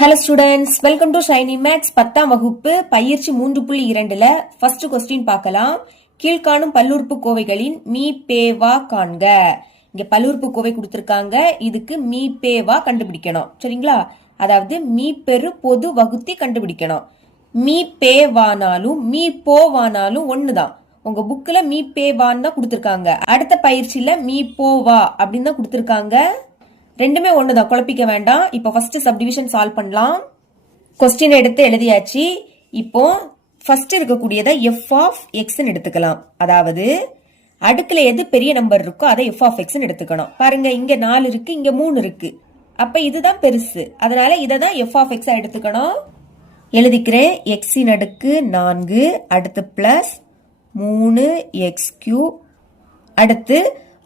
Hello students, welcome to Shiny Max 10ஆம் வகுப்பு பயிற்சி 3.2ல ஃபர்ஸ்ட் क्वेश्चन பார்க்கலாம். கீழ்காணும் பல்லுறுப்பு கோவைகளின் மீ பே வா காண்க. இங்க பல்லுறுப்பு கோவை கொடுத்திருக்காங்க. இதுக்கு மீ பே வா கண்டுபிடிக்கணும். சரிங்களா? அதாவது மீ பெரு பொது வகுத்தி கண்டுபிடிக்கணும். மீ பே வானாலும் மீ போ வானாலும் ஒண்ணுதான். உங்க புக்ல மீ பே வான்னு தான் கொடுத்திருக்காங்க. அடுத்த பயிற்சியில மீ போ வா அப்படின்னு தான் கொடுத்திருக்காங்க. ரெண்டுமே ஒண்ணுதான், குழப்பிக்க வேண்டாம். இப்போ ஃபர்ஸ்ட் சப்டிவிஷன் சால்வ் பண்ணலாம். क्वेश्चन எடுத்து எழுதியாச்சு. இப்போ ஃபர்ஸ்ட் இருக்கக்கூடியதை f ஆஃப் x ன்னு எடுத்துக்கலாம். அதாவது அடுக்குல எது பெரிய நம்பர் இருக்கோ அதை f ஆஃப் x ன்னு எடுத்துக்கணும். பாருங்க, இங்க 4 இருக்கு, இங்க 3 இருக்கு. அப்ப இதுதான் பெருசு, அதனால இதை தான் f ஆஃப் x எடுத்துக்கணும். எழுதிக்கிறேன். x இன் அடுக்கு 4, அடுத்து பிளஸ் 3x³ அடுத்து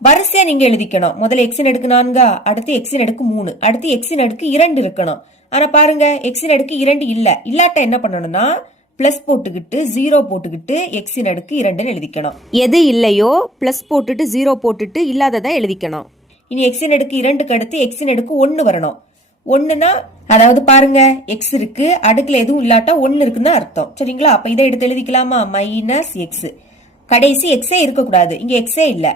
வரிசையா நீங்க எழுதிக்கணும். முதல்ல x இன் அடுக்கு 4, அடுத்து x இன் அடுக்கு 3, அடுத்து x இன் அடுக்கு 2 இருக்கணும். ஆனா பாருங்க, x இன் அடுக்கு 2 இல்லாட்ட என்ன பண்ணணும்னா பிளஸ் போட்டுக்கிட்டு 0 போட்டுக்கிட்டு x இன் அடுக்கு 2ன்னு எழுதிக்கணும். எது இல்லையோ பிளஸ் போட்டுட்டு 0 போட்டுட்டு இல்லாததை எழுதிக்கணும். இனி x இன் அடுக்கு 2க்கு அடுத்து x இன் அடுக்கு 1 வரணும். 1னா அதாவது பாருங்க, x இருக்கு, அடுக்குல எதுவும் இல்லாட்டா 1 இருக்குன்னு அர்த்தம். சரிங்களா? அப்ப இதை எடுத்து எழுதிக்கலாமா? Minus x. கடைசி எக்ஸே இருக்கக்கூடாது, இங்க எக்ஸே இல்ல,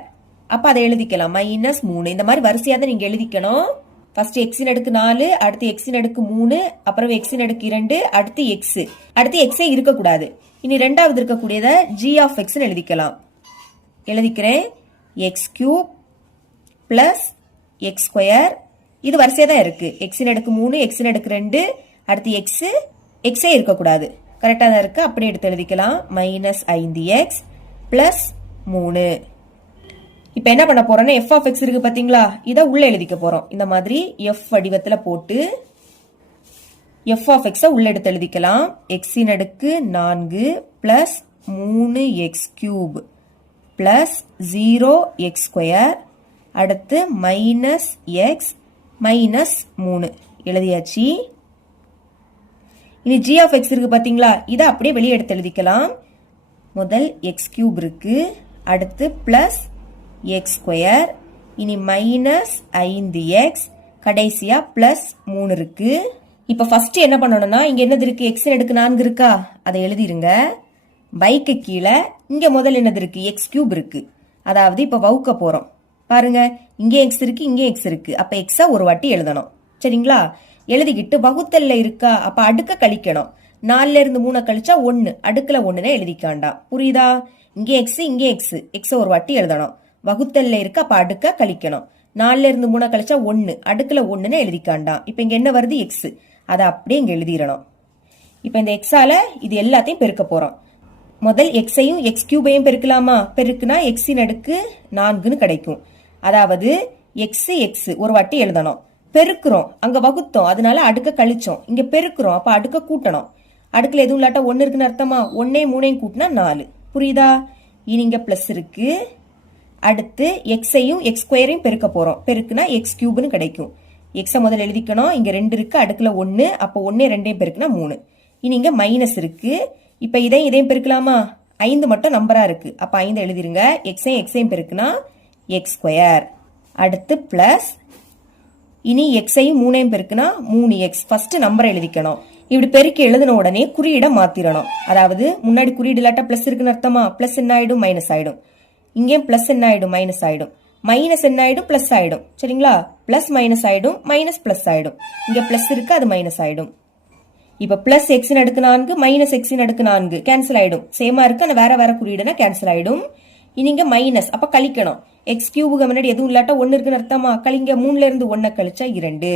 அப்ப அதை எழுதிக்கலாம். மைனஸ் 3. இந்த மாதிரி வரிசையா தான் நீங்க எழுதிக்கணும். ஃபர்ஸ்ட் x இன் அடுக்கு 4, அடுத்து x இன் அடுக்கு 3, அப்புறம் x இன் அடுக்கு 2, அடுத்து x. அடுத்து x இருக்கக்கூடாது. இனி ரெண்டாவது இருக்கக்கூடியதை g ஆஃப் x ன்னு எழுதிக்கலாம். எழுதிக்கிறேன். x³ plus x². இது வரிசையா தான் இருக்கு. x இன் அடுக்கு 3, x இன் அடுக்கு 2, அடுத்து x இருக்கக்கூடாது. கரெக்டா தான் இருக்கு. அப்படியே எடுத்து எழுதிக்கலாம். Minus 5x plus 3. இப்ப என்ன பண்ண போறோம்னா f ஆஃப் x இருக்கு பாத்தீங்களா, இத உள்ள எழுதிக்க போறோம். இந்த மாதிரி f வடிவத்துல போட்டு f ஆஃப் x உள்ள எடுத்து எழுதிக்கலாம். x இன் அடுக்கு 4 பிளஸ் 3x³ பிளஸ் 0x² அடுத்து மைனஸ் x மைனஸ் 3 எழுதியாச்சு. இனி g ஆஃப் x இருக்கு பாத்தீங்களா, இத அப்படியே வெளியே எடுத்து எழுதிக்கலாம். முதல் x³ இருக்கு, அடுத்து பிளஸ் x², இனி மைனஸ் 5x, கடைசியா பிளஸ் 3 இருக்கு. இப்ப ஃபர்ஸ்ட் என்ன பண்ணணும்னா, இங்க என்னது இருக்கு? x இன் அடுக்கு 4 இருக்கா, அதை எழுதிருங்க. பைக்கு கீழே இங்க முதல் என்னது இருக்கு? x³ இருக்கு. அதாவது இப்ப வகுக்க போறோம். பாருங்க, இங்க x இருக்கு, இங்க x இருக்கு. அப்ப x ஒரு வாட்டி எழுதணும். சரிங்களா? எழுதிக்கிட்டு வகுத்தல்ல இருக்கா, அப்ப அடுக்க கழிக்கணும். 4ல இருந்து 3 கழிச்சா 1, அடுக்குல 1ன்னு எழுதிக்காண்டா. புரியுதா? இங்க x, இங்க x ஒரு வாட்டி எழுதணும். வகுத்தல்ல இருக்கு, அப்ப அடுக்க கழிக்கணும். 4ல இருந்து 3 கழிச்சா 1, அடுக்குல 1ன்னு எழுதிக்காண்டாம். இப்ப இங்க என்ன வருது? x. அதை அப்படியே இங்க எழுதிடணும். இப்ப இந்த x-ஆல இது எல்லாத்தையும் பெருக்க போறோம். முதல் x-ஐயும் x³ பெருக்கலாமா? பெருக்குனா x இன் அடுக்கு 4ன்னு கிடைக்கும். அதாவது x ஒரு வாட்டி எழுதணும். பெருக்குறோம், அங்க வகுத்தோம், அதனால அடுக்க கழிச்சோம். இங்க பெருக்குறோம், அப்ப அடுக்க கூட்டணும். அடுக்குல எதுவும் இல்லாட்டா 1 இருக்குன்னு அர்த்தமா? 1ஐயும் 3ஐயும் கூட்டினா 4. புரியுதா? இனி இங்க பிளஸ் இருக்கு. அடுத்து x-ஐயும் x² பெருக்க போறோம். பெருக்குனா x³ கிடைக்கும். x முதல்ல எழுதிக்கணும். இங்க 2 இருக்கு, அடுக்குல 1, அப்ப 1 2ஐயும் பெருக்குனா 3. இனி இங்க மைனஸ் இருக்கு. இப்ப இதையும் பெருக்கலாமா? 5 மட்டும் நம்பரா இருக்கு, அப்ப 5 எழுதிருங்க. x-ஐயும் பெருக்குனா x². அடுத்து பிளஸ், இனி x-ஐயும் 3ஐயும் பெருக்குனா 3x. ஃபர்ஸ்ட் நம்பரை எழுதிக்கணும். இப்படி பெருக்கி எழுதின உடனே குறியீட மாத்திரணும். அதாவது முன்னாடி குறியீடு இல்லாட்டா பிளஸ் இருக்குன்னு அர்த்தமா? பிளஸ் என்ன ஆயிடும்? மைனஸ் ஆயிடும். இங்கேயும் பிளஸ் என்ன ஆயிடும்? மைனஸ் ஆயிடும். மைனஸ் என்ன ஆயிடும்? பிளஸ் ஆயிடும். சரிங்களா? பிளஸ் மைனஸ் ஆயிடும், மைனஸ் பிளஸ் ஆயிடும். இங்க பிளஸ் இருக்கு, அது மைனஸ் ஆயிடும். இப்ப பிளஸ் x இன் அடுக்கு 4 மைனஸ் x இன் அடுக்கு 4 கேன்சல் ஆயிடும். சேமா இருக்கு, ஆனா வேற வேற குறியீடுனா கேன்சல் ஆயிடும். இனி இங்க மைனஸ், அப்ப கழிக்கணும். x³ முன்னாடி எதுவும் இல்லாட்டா 1 இருக்குன்னு அர்த்தமா? கழிங்க. 3ல இருந்து 1 கழிச்சா 2.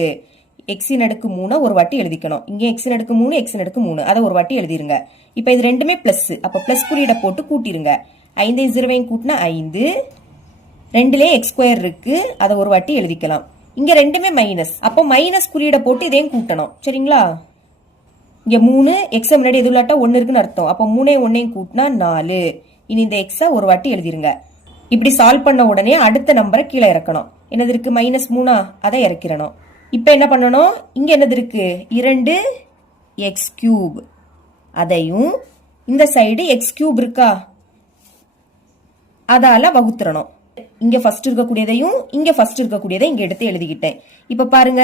x இன் அடுக்கு 3 ஒரு வாட்டி எழுதிக்கணும். இங்க x இன் அடுக்கு 3, x இன் அடுக்கு 3, அதை ஒரு வாட்டி எழுதிருங்க. இப்ப இது ரெண்டுமே பிளஸ், அப்ப பிளஸ் குறியீட போட்டு கூட்டிருங்க. 5 0 கூட்டினா 5. 2லயே x² இருக்கு, அதை ஒரு வாட்டி எழுதிக்கலாம். இங்க ரெண்டுமே மைனஸ், அப்போ மைனஸ் குறியீட போட்டு இதையும் கூட்டணும். சரிங்களா? இங்க 3, x முன்னாடி எதுவும் இல்லாட்டா 1 இருக்குன்னு அர்த்தம். அப்போ 3ஐயும் 1ஐயும் கூட்டினா 4. இனி இந்த x ஒரு வாட்டி எழுதிருங்க. இப்படி சால்வ் பண்ண உடனே அடுத்த நம்பரை கீழே இறக்கணும். என்னது இருக்கு? மைனஸ் 3, அதை இறக்கிடணும். இப்ப என்ன பண்ணணும்? இங்க என்னது இருக்கு? 2x³. அதையும் இந்த சைடு x³ இருக்கா, அதால வகுத்துறணும். இங்க ஃபர்ஸ்ட் இருக்கக்கூடியதையும் இங்க ஃபர்ஸ்ட் இருக்கக்கூடியதை இங்க எடுத்து எழுதிக்கிட்டேன். இப்ப பாருங்க,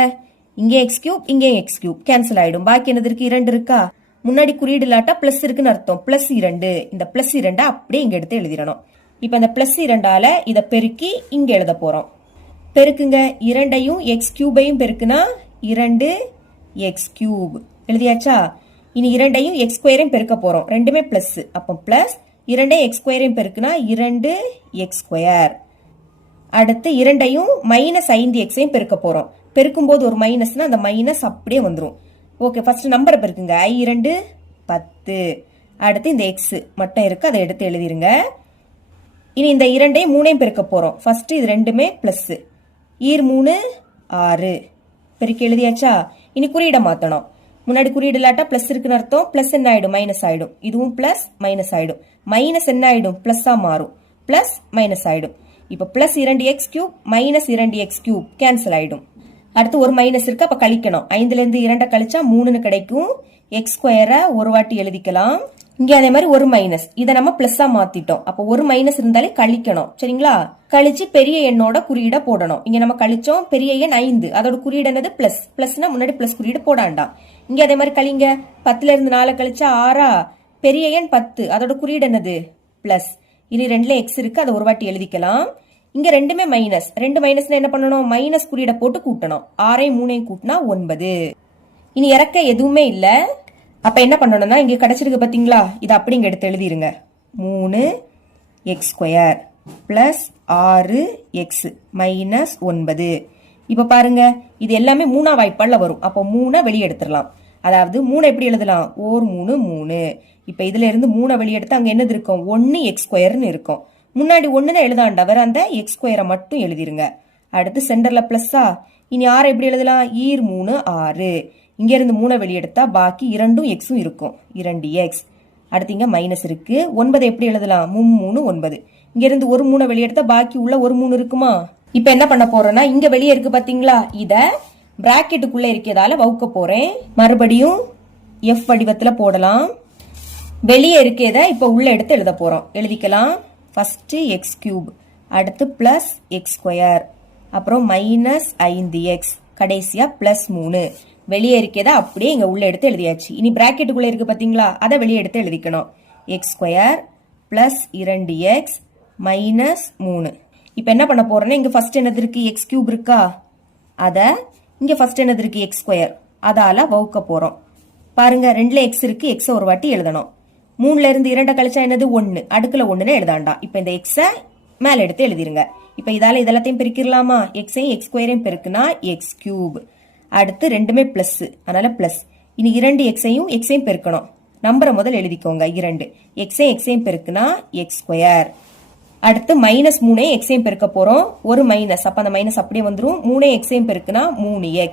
இங்கே எக்ஸ் கியூப் இங்கே எக்ஸ் கியூப் கேன்சல் ஆயிடும். பாக்கி என்னது இருக்கு? 2 இருக்கா? முன்னாடி குறியீடு இல்லாட்டா பிளஸ் இருக்குன்னு அர்த்தம். +2 இந்த +2 அப்படியே இங்க எடுத்து எழுதிடணும். இப்ப இந்த +2ஆல இத பெருக்கி இங்க எழுத போறோம். பெருக்குங்க. 2ஐயும் எக்ஸ் கியூபையும் பெருக்குனா 2x³ எழுதியாச்சா? இனி 2ஐயும் x² பெருக்க போறோம். ரெண்டுமே பிளஸ். அப்போ பிளஸ் 2ஐயும் x² பெருக்குனா 2x². அடுத்து 2ஐயும் -5x பெருக்க போறோம். பெருக்கும் போது ஒரு மைனஸ்னா அந்த மைனஸ் அப்படியே வந்துடும். ஓகே, ஃபர்ஸ்ட் நம்பரை பெருக்குங்க. i2 10. அடுத்து இந்த x மட்டும் இருக்கு, அதை எடுத்து எழுதிருங்க. இனி இந்த 2ஐயும் 3ஐயும் பெருக்க போறோம். ஃபர்ஸ்ட் இது ரெண்டுமே பிளஸ். 3 6 பெருக்கி எழுதியாச்சா? இனி குறியீடை மாத்தணும். முன்னாடி குறியீடு இல்லாட்டா பிளஸ் இருக்குன்னு அர்த்தம். பிளஸ் என்ன ஆயிடும்? மைனஸ் ஆயிடும். இதுவும் பிளஸ் மைனஸ் ஆயிடும். மைனஸ் என்ன ஆயிடும்? பிளஸ்ஸா மாறும். பிளஸ் மைனஸ் ஆயிடும். இப்ப plus 2x³ minus 2x³ cancel ஆயிடும். அடுத்து ஒரு மைனஸ் இருக்கு, அப்ப கழிக்கணும். 5ல இருந்து 2 கழிச்சா 3 கிடைக்கும். x² ஒரு வாட்டி எழுதிக்கலாம். இங்க அதே மாதிரி ஒரு மைனஸ், இதை நம்ம பிளஸ்ஸா மாத்திட்டோம். அப்ப ஒரு மைனஸ் இருந்தாலே கழிக்கணும். சரிங்களா? கழிச்சு பெரிய எண்ணோட குறியீட போடணும். இங்க நம்ம கழிச்சோம். பெரிய எண் 5, அதோட குறியீடு என்னது? பிளஸ். பிளஸ்னா முன்னாடி பிளஸ் குறியீடு போடாண்டாம். இங்க அதே மாதிரி கழிங்க. 10ல இருந்து 4 கழிச்சா 6. பெரிய எண் 10, அதோட குறியீடு என்னது? பிளஸ். இனி 2ல எக்ஸ் இருக்கு, அதை ஒரு வாட்டி எழுதிக்கலாம். இங்க ரெண்டுமே மைனஸ். 2 மைனஸ்னா என்ன பண்ணணும்? மைனஸ் குறியீட போட்டு கூட்டணும். 6ஐயும் 3ஐயும் கூட்டினா 9. இனி இறக்க எதுவுமே இல்ல. அப்ப என்ன பண்ணணும்னா இங்க கிடைச்சிருக்கு பாத்தீங்களா? இதை அப்படி இங்க எடுத்து எழுதிருங்க. 3x² plus 6x minus 9. இப்ப பாருங்க, இது எல்லாமே 3ஆ வாய்ப்பாடுல வரும். அப்போ 3 வெளியே எடுத்துடலாம். அதாவது 3 எப்படி எழுதலாம்? 3 3. இப்ப இதுல இருந்து 3 வெளியே எடுத்து அங்க என்னது இருக்கும்? 1x² இருக்கும். முன்னாடி 1ன்னு எழுதாண்டா, வேற அந்த x² மட்டும் எழுதிருங்க. அடுத்து சென்டர்ல பிளஸ்ஸா? இனி 6 எப்படி எழுதலாம்? 3 6. இங்க இருந்து 3 வெளியெடுத்தா பாக்கி 2ம் எக்ஸும் இருக்கும். 2x. அடுத்து இங்க மைனஸ் இருக்கு. 9 எப்படி எழுதலாம்? 3 9. இங்க இருந்து ஒரு 3 வெளியெடுத்தா பாக்கி உள்ள ஒரு 3 இருக்குமா? இப்ப என்ன பண்ண போறோம்னா, இங்க வெளியே இருக்கு பாத்தீங்களா? இத பிராக்கெட்டுக்குள்ள இருக்கிறதால வகுக்க போறேன். மறுபடியும் f வடிவத்துல போடலாம். வெளியே இருக்கேத இப்ப உள்ள எடுத்து எழுத போறோம். எழுதிக்கலாம். ஃபர்ஸ்ட் x³ அடுத்து பிளஸ் x², அப்புறம் -5x, கடைசியா +3. வெளியே இருக்கேதா அப்படியே இங்க உள்ள எடுத்து எழுதியாச்சு. இனி பிராக்கெட்டுக்குள்ள இருக்கு பாத்தீங்களா? அதை வெளியே எடுத்து எழுதிக்கணும். x² plus 2x minus 3. இப்ப என்ன பண்ண போறேன்னா, இங்க ஃபர்ஸ்ட் என்னது இருக்கு? x³ இருக்கா? அத இங்க ஃபர்ஸ்ட் என்னது இருக்கு? x². அதால வகுக்க போறோம். பாருங்க, 2ல x இருக்கு, x ஒரு வாட்டி எழுதணும். 3ல இருந்து 2 கழிச்சா என்னது? 1. அடுக்குல 1ன்னு எழுதாண்டாம். இப்ப இந்த x மேல எடுத்து எழுதிருங்க. இப்ப இதால இதெல்லாத்தையும் பெருக்கிடலாமா? x-ஐயும் x² பெருக்குனா x³ அடுத்து ரெண்டுமே பிளஸ், அதனால பிளஸ். இனி 2x-ஐயும் x-ஐயும் பெருக்கணும். நம்பரை முதல் எழுதிக்கோங்க. 2 x-ஐயும் x-ஐயும் பெருக்குனா x². அடுத்து -3ஐயும் x-ஐயும் பெருக்க போறோம். ஒரு மைனஸ், அப்ப அந்த மைனஸ் அப்படியே வந்துரும். 3ஐயும் x-ஐயும் பெருக்குனா 3x.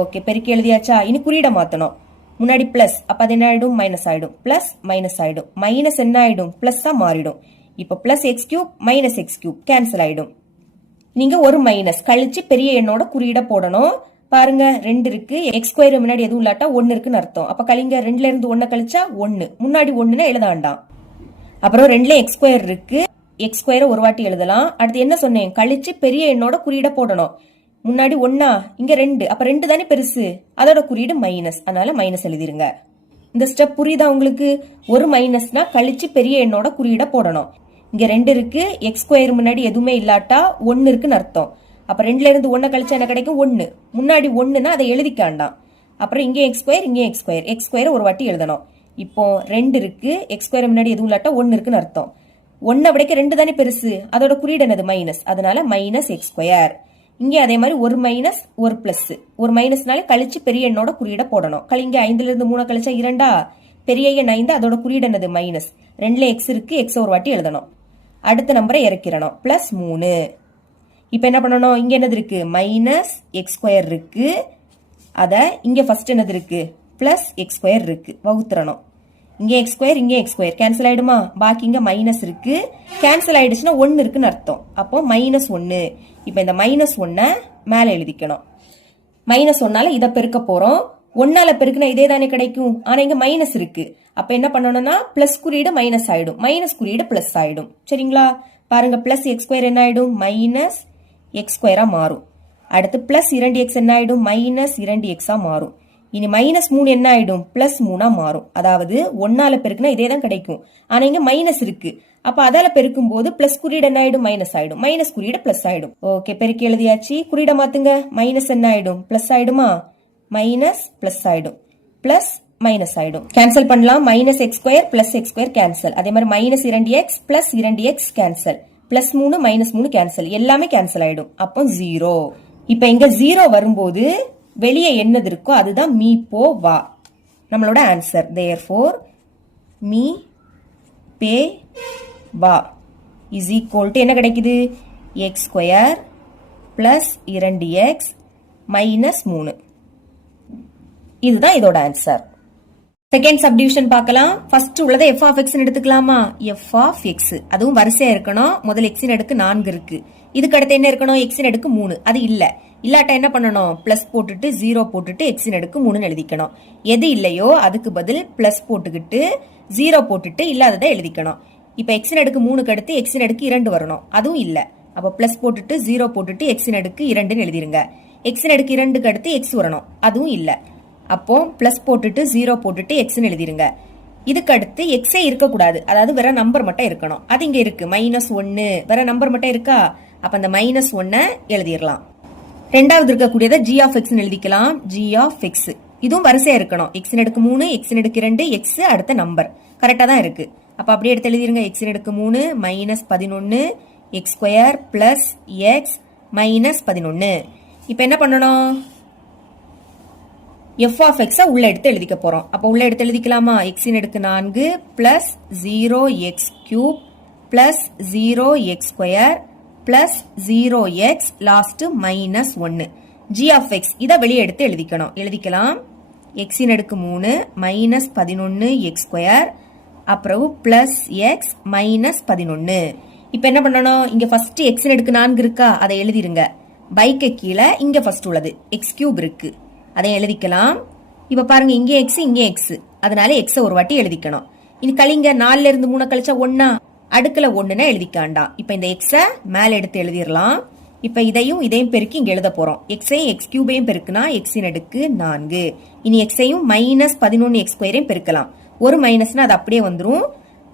ஓகே, பெருக்கி எழுதியாச்சா? இனி குறியீட மாத்தணும். முன்னாடி பிளஸ், அப்ப அது என்ன ஆயிடும்? மைனஸ் ஆயிடும். பிளஸ் மைனஸ் ஆயிடும். மைனஸ் என்ன ஆயிடும்? பிளஸ்ஸா மாறிடும். இப்ப plus x³ minus x³ cancel ஆயிடும். நீங்க ஒரு மைனஸ் கழிச்சு பெரிய எண்ணோட குறியீட போடணும். பாருங்க, 2 இருக்கு, x² முன்னாடி எதுவும் இல்லாட்டா 1 இருக்குன்னு அர்த்தம். அப்ப கழிங்க. 2ல இருந்து 1 கழிச்சா 1. முன்னாடி 1ன்னு எழுத வேண்டாம். அப்புறம் 2ல x² இருக்கு, x² ஒரு வாட்டி எழுதலாம். அடுத்து என்ன சொன்னேன்? கழிச்சு பெரிய எண்ணோட குறியீட போடணும். முன்னாடி 1, இங்க 2, அப்ப 2 தானே பெருசு, அதோட குறியீடு மைனஸ், அதனால மைனஸ் எழுதிருங்க. இந்த ஸ்டெப் புரியுதா உங்களுக்கு? ஒரு மைனஸ்னா கழிச்சு பெரிய எண்ணோட குறியீட போடணும். இங்க 2 இருக்கு, x² முன்னாடி எதுவுமே இல்லாட்டா 1 இருக்குன்னு அர்த்தம். அப்ப 2ல இருந்து 1 கழிச்சா என்ன கிடைக்கும்? 1. முன்னாடி 1ன்னா அதை எழுதிக்காண்டாம். அப்புறம் இங்கே x², இங்கே x² ஒரு வாட்டி எழுதணும். இப்போ 2 இருக்கு, x² முன்னாடி எதுவும் இல்லாட்டா 1 இருக்குன்னு அர்த்தம். 1 விடைக்க 2 தானே பெருசு, அதோட குறியீடு என்னது? மைனஸ், அதனால -x². இங்கே அதே மாதிரி ஒரு மைனஸ் ஒரு பிளஸ். ஒரு மைனஸ்னாலே கழிச்சு பெரிய எண்ணோட குறியீட போடணும். கழிங்க. 5ல இருந்து 3 கழிச்சா 2. பெரிய எண் 5, அதோட குறியீடு என்னது? மைனஸ். 2ல x இருக்கு, x ஒரு வாட்டி எழுதணும். அடுத்த நம்பரை இறக்கிடணும். +3. இப்ப என்ன பண்ணணும்? இங்க என்னது இருக்கு? -x² இருக்கு. அத இங்க ஃபர்ஸ்ட் என்னது இருக்கு? +x² இருக்கு. வகுத்துறணும். இங்க x², இங்க x² கேன்சல் ஆயிடுமா? பாக்கி இங்க மைனஸ் இருக்கு. கேன்சல் ஆயிடுச்சுன்னா 1 இருக்குன்னு அர்த்தம். அப்போ -1. இப்ப இந்த -1 மேல எழுதிக்கணும். -1ஆல இத பெருக்க போறோம். 1ஆல பெருக்குனா இதே தானே கிடைக்கும். ஆனா இங்க மைனஸ் இருக்கு. அப்ப என்ன பண்ணணும்னா பிளஸ் குறியீடு மைனஸ் ஆயிடும், மைனஸ் குறியீடு பிளஸ் ஆயிடும். சரிங்களா? பாருங்க, பிளஸ் x² என்ன ஆயிடும்? -x² மாறும். அடுத்து பிளஸ் 2x என்ன ஆயிடும் மைனஸ் 2x மாறும். இனி மைனஸ் 3 என்ன ஆயிடும் பிளஸ் 3 மாறும். அதாவது 1ஆல பெருக்குனா இதே தான் கிடைக்கும். ஆனா இங்க மைனஸ் இருக்கு. அப்ப அதால பெருக்கும் போது பிளஸ் குறியீடு என்ன ஆயிடும் மைனஸ் ஆயிடும், மைனஸ் குறியீடு பிளஸ் ஆயிடும். ஓகே, பெருக்கி எழுதியாச்சு. குறியீட மாத்துங்க. மைனஸ் என்ன ஆயிடும் பிளஸ் ஆயிடுமா, மைனஸ் பிளஸ் ஆயிடும், பிளஸ் மைனஸ் ஆயிடும். கேன்சல் பண்ணலாம். Minus X square plus X square cancel. அதே மாதிரி minus 2x plus 2x cancel, plus 3 minus 3 cancel, எல்லாமே கேன்சல் ஆயிடும். அப்போ 0. இப்ப இங்க 0 வரும்போது வெளியே என்னது இருக்கோ அதுதான் மீ போ வா நம்மளோட ஆன்சர். therefore மீ பே வா இஸ் ஈக்குவல் டு என்ன கிடைக்குது X square plus 2x minus 3. இதுதான் இதோட ஆன்சர். செகண்ட் சப்டிவிஷன் பார்க்கலாம். ஃபர்ஸ்ட் உள்ளதை f of x எடுத்துக்கலாமா, f of x அதுவும் வரிசையா இருக்கணும். முதல் x இன் அடுக்கு 4 இருக்கு. இதுக்கு அடுத்து என்ன இருக்கணும் x இன் அடுக்கு 3. அது இல்ல, இல்லாட்ட என்ன பண்ணணும் பிளஸ் போட்டுட்டு 0 போட்டுட்டு x இன் அடுக்கு 3 எழுதிக்கணும். எது இல்லையோ அதுக்கு பதில் பிளஸ் போட்டுக்கிட்டு 0 போட்டுட்டு இல்லாததை எழுதிக்கணும். இப்ப x இன் அடுக்கு 3க்கு அடுத்து x இன் அடுக்கு 2 வரணும். அதுவும் இல்ல, அப்ப பிளஸ் போட்டுட்டு 0 போட்டுட்டு x இன் அடுக்கு 2 எழுதிருங்க. x இன் அடுக்கு 2க்கு அடுத்து x வரணும். அதுவும் இல்ல, அப்போ பிளஸ் போட்டுட்டு 0 போட்டுட்டு எக்ஸ்ன்னு எழுதிருங்க. இதுக்கு அடுத்து எக்ஸே இருக்கக்கூடாது, அதாவது வேற நம்பர் மட்டும் இருக்கணும். அது இங்க இருக்கு -1, வேற நம்பர் மட்டும் இருக்கா, அப்ப அந்த -1 எழுதிடலாம். ரெண்டாவது இருக்கக்கூடியதை g of x எழுதிக்கலாம். g of x இதுவும் வரிசையா இருக்கணும். x இன் அடுக்கு 3 x இன் அடுக்கு 2 x அடுத்த நம்பர் கரெக்டா தான் இருக்கு. அப்ப அப்படியே எடுத்து எழுதிருங்க. x இன் அடுக்கு 3 minus 11 X square plus X minus 11. இப்ப என்ன பண்ணணும் f of x உள்ள எடுத்து எழுதிக்க போறோம். அப்ப உள்ள எடுத்து எழுதிக்கலாமா, x இன் அடுக்கு 4 plus 0x cube plus 0x square plus 0x last minus 1. g of x இதை வெளியே எடுத்து எழுதிக்கணும். எழுதிக்கலாம். x இன் அடுக்கு 3 மைனஸ் 11 எக்ஸ் ஸ்கொயர் அப்புறம் பிளஸ் எக்ஸ் மைனஸ் 11. இப்ப என்ன பண்ணணும், இங்க ஃபர்ஸ்ட் x இன் அடுக்கு 4 இருக்கா, அதை எழுதிருங்க. பைக்கு கீழே இங்க ஃபர்ஸ்ட் உள்ளது எக்ஸ் கியூப் இருக்கு, அதை எழுதிக்கலாம். இப்ப பாருங்க இங்கே x இங்கே x, அதனால x ஒரு வாட்டி எழுதிக்கணும். இனி கழிங்க. 4ல இருந்து 3 கழிச்சா 1 அடுக்குல 1ன்னு எழுதிக்காண்டாம். இப்ப இந்த x மேல எடுத்து எழுதிடலாம். இப்ப இதையும் பெருக்கி இங்க எழுத போறோம். எக்ஸையும் எக்ஸ் கியூபையும் பெருக்குனா x இன் அடுக்கு 4. இனி எக்ஸையும் மைனஸ் 11 எக்ஸ் ஸ்கொயரையும் பெருக்கலாம். ஒரு மைனஸ்னா அது அப்படியே வந்துரும்.